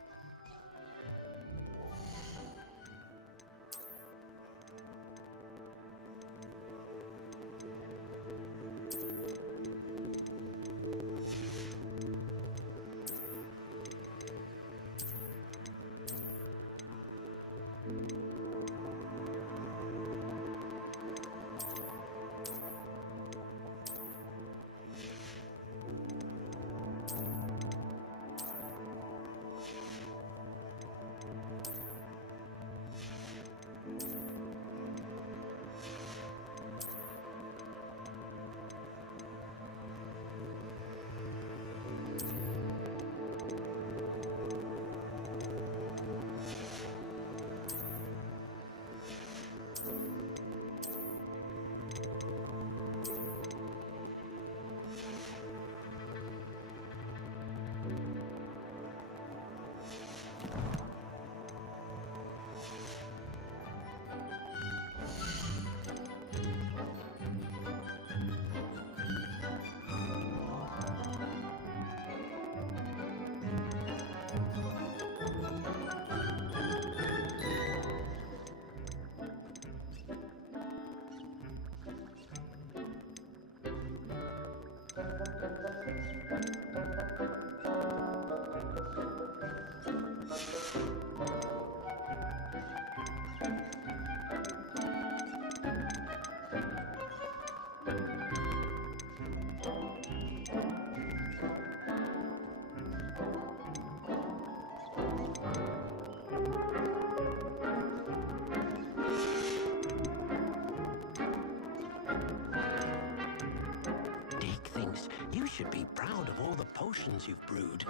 Dick thinks you should be proud of all the potions you've brewed.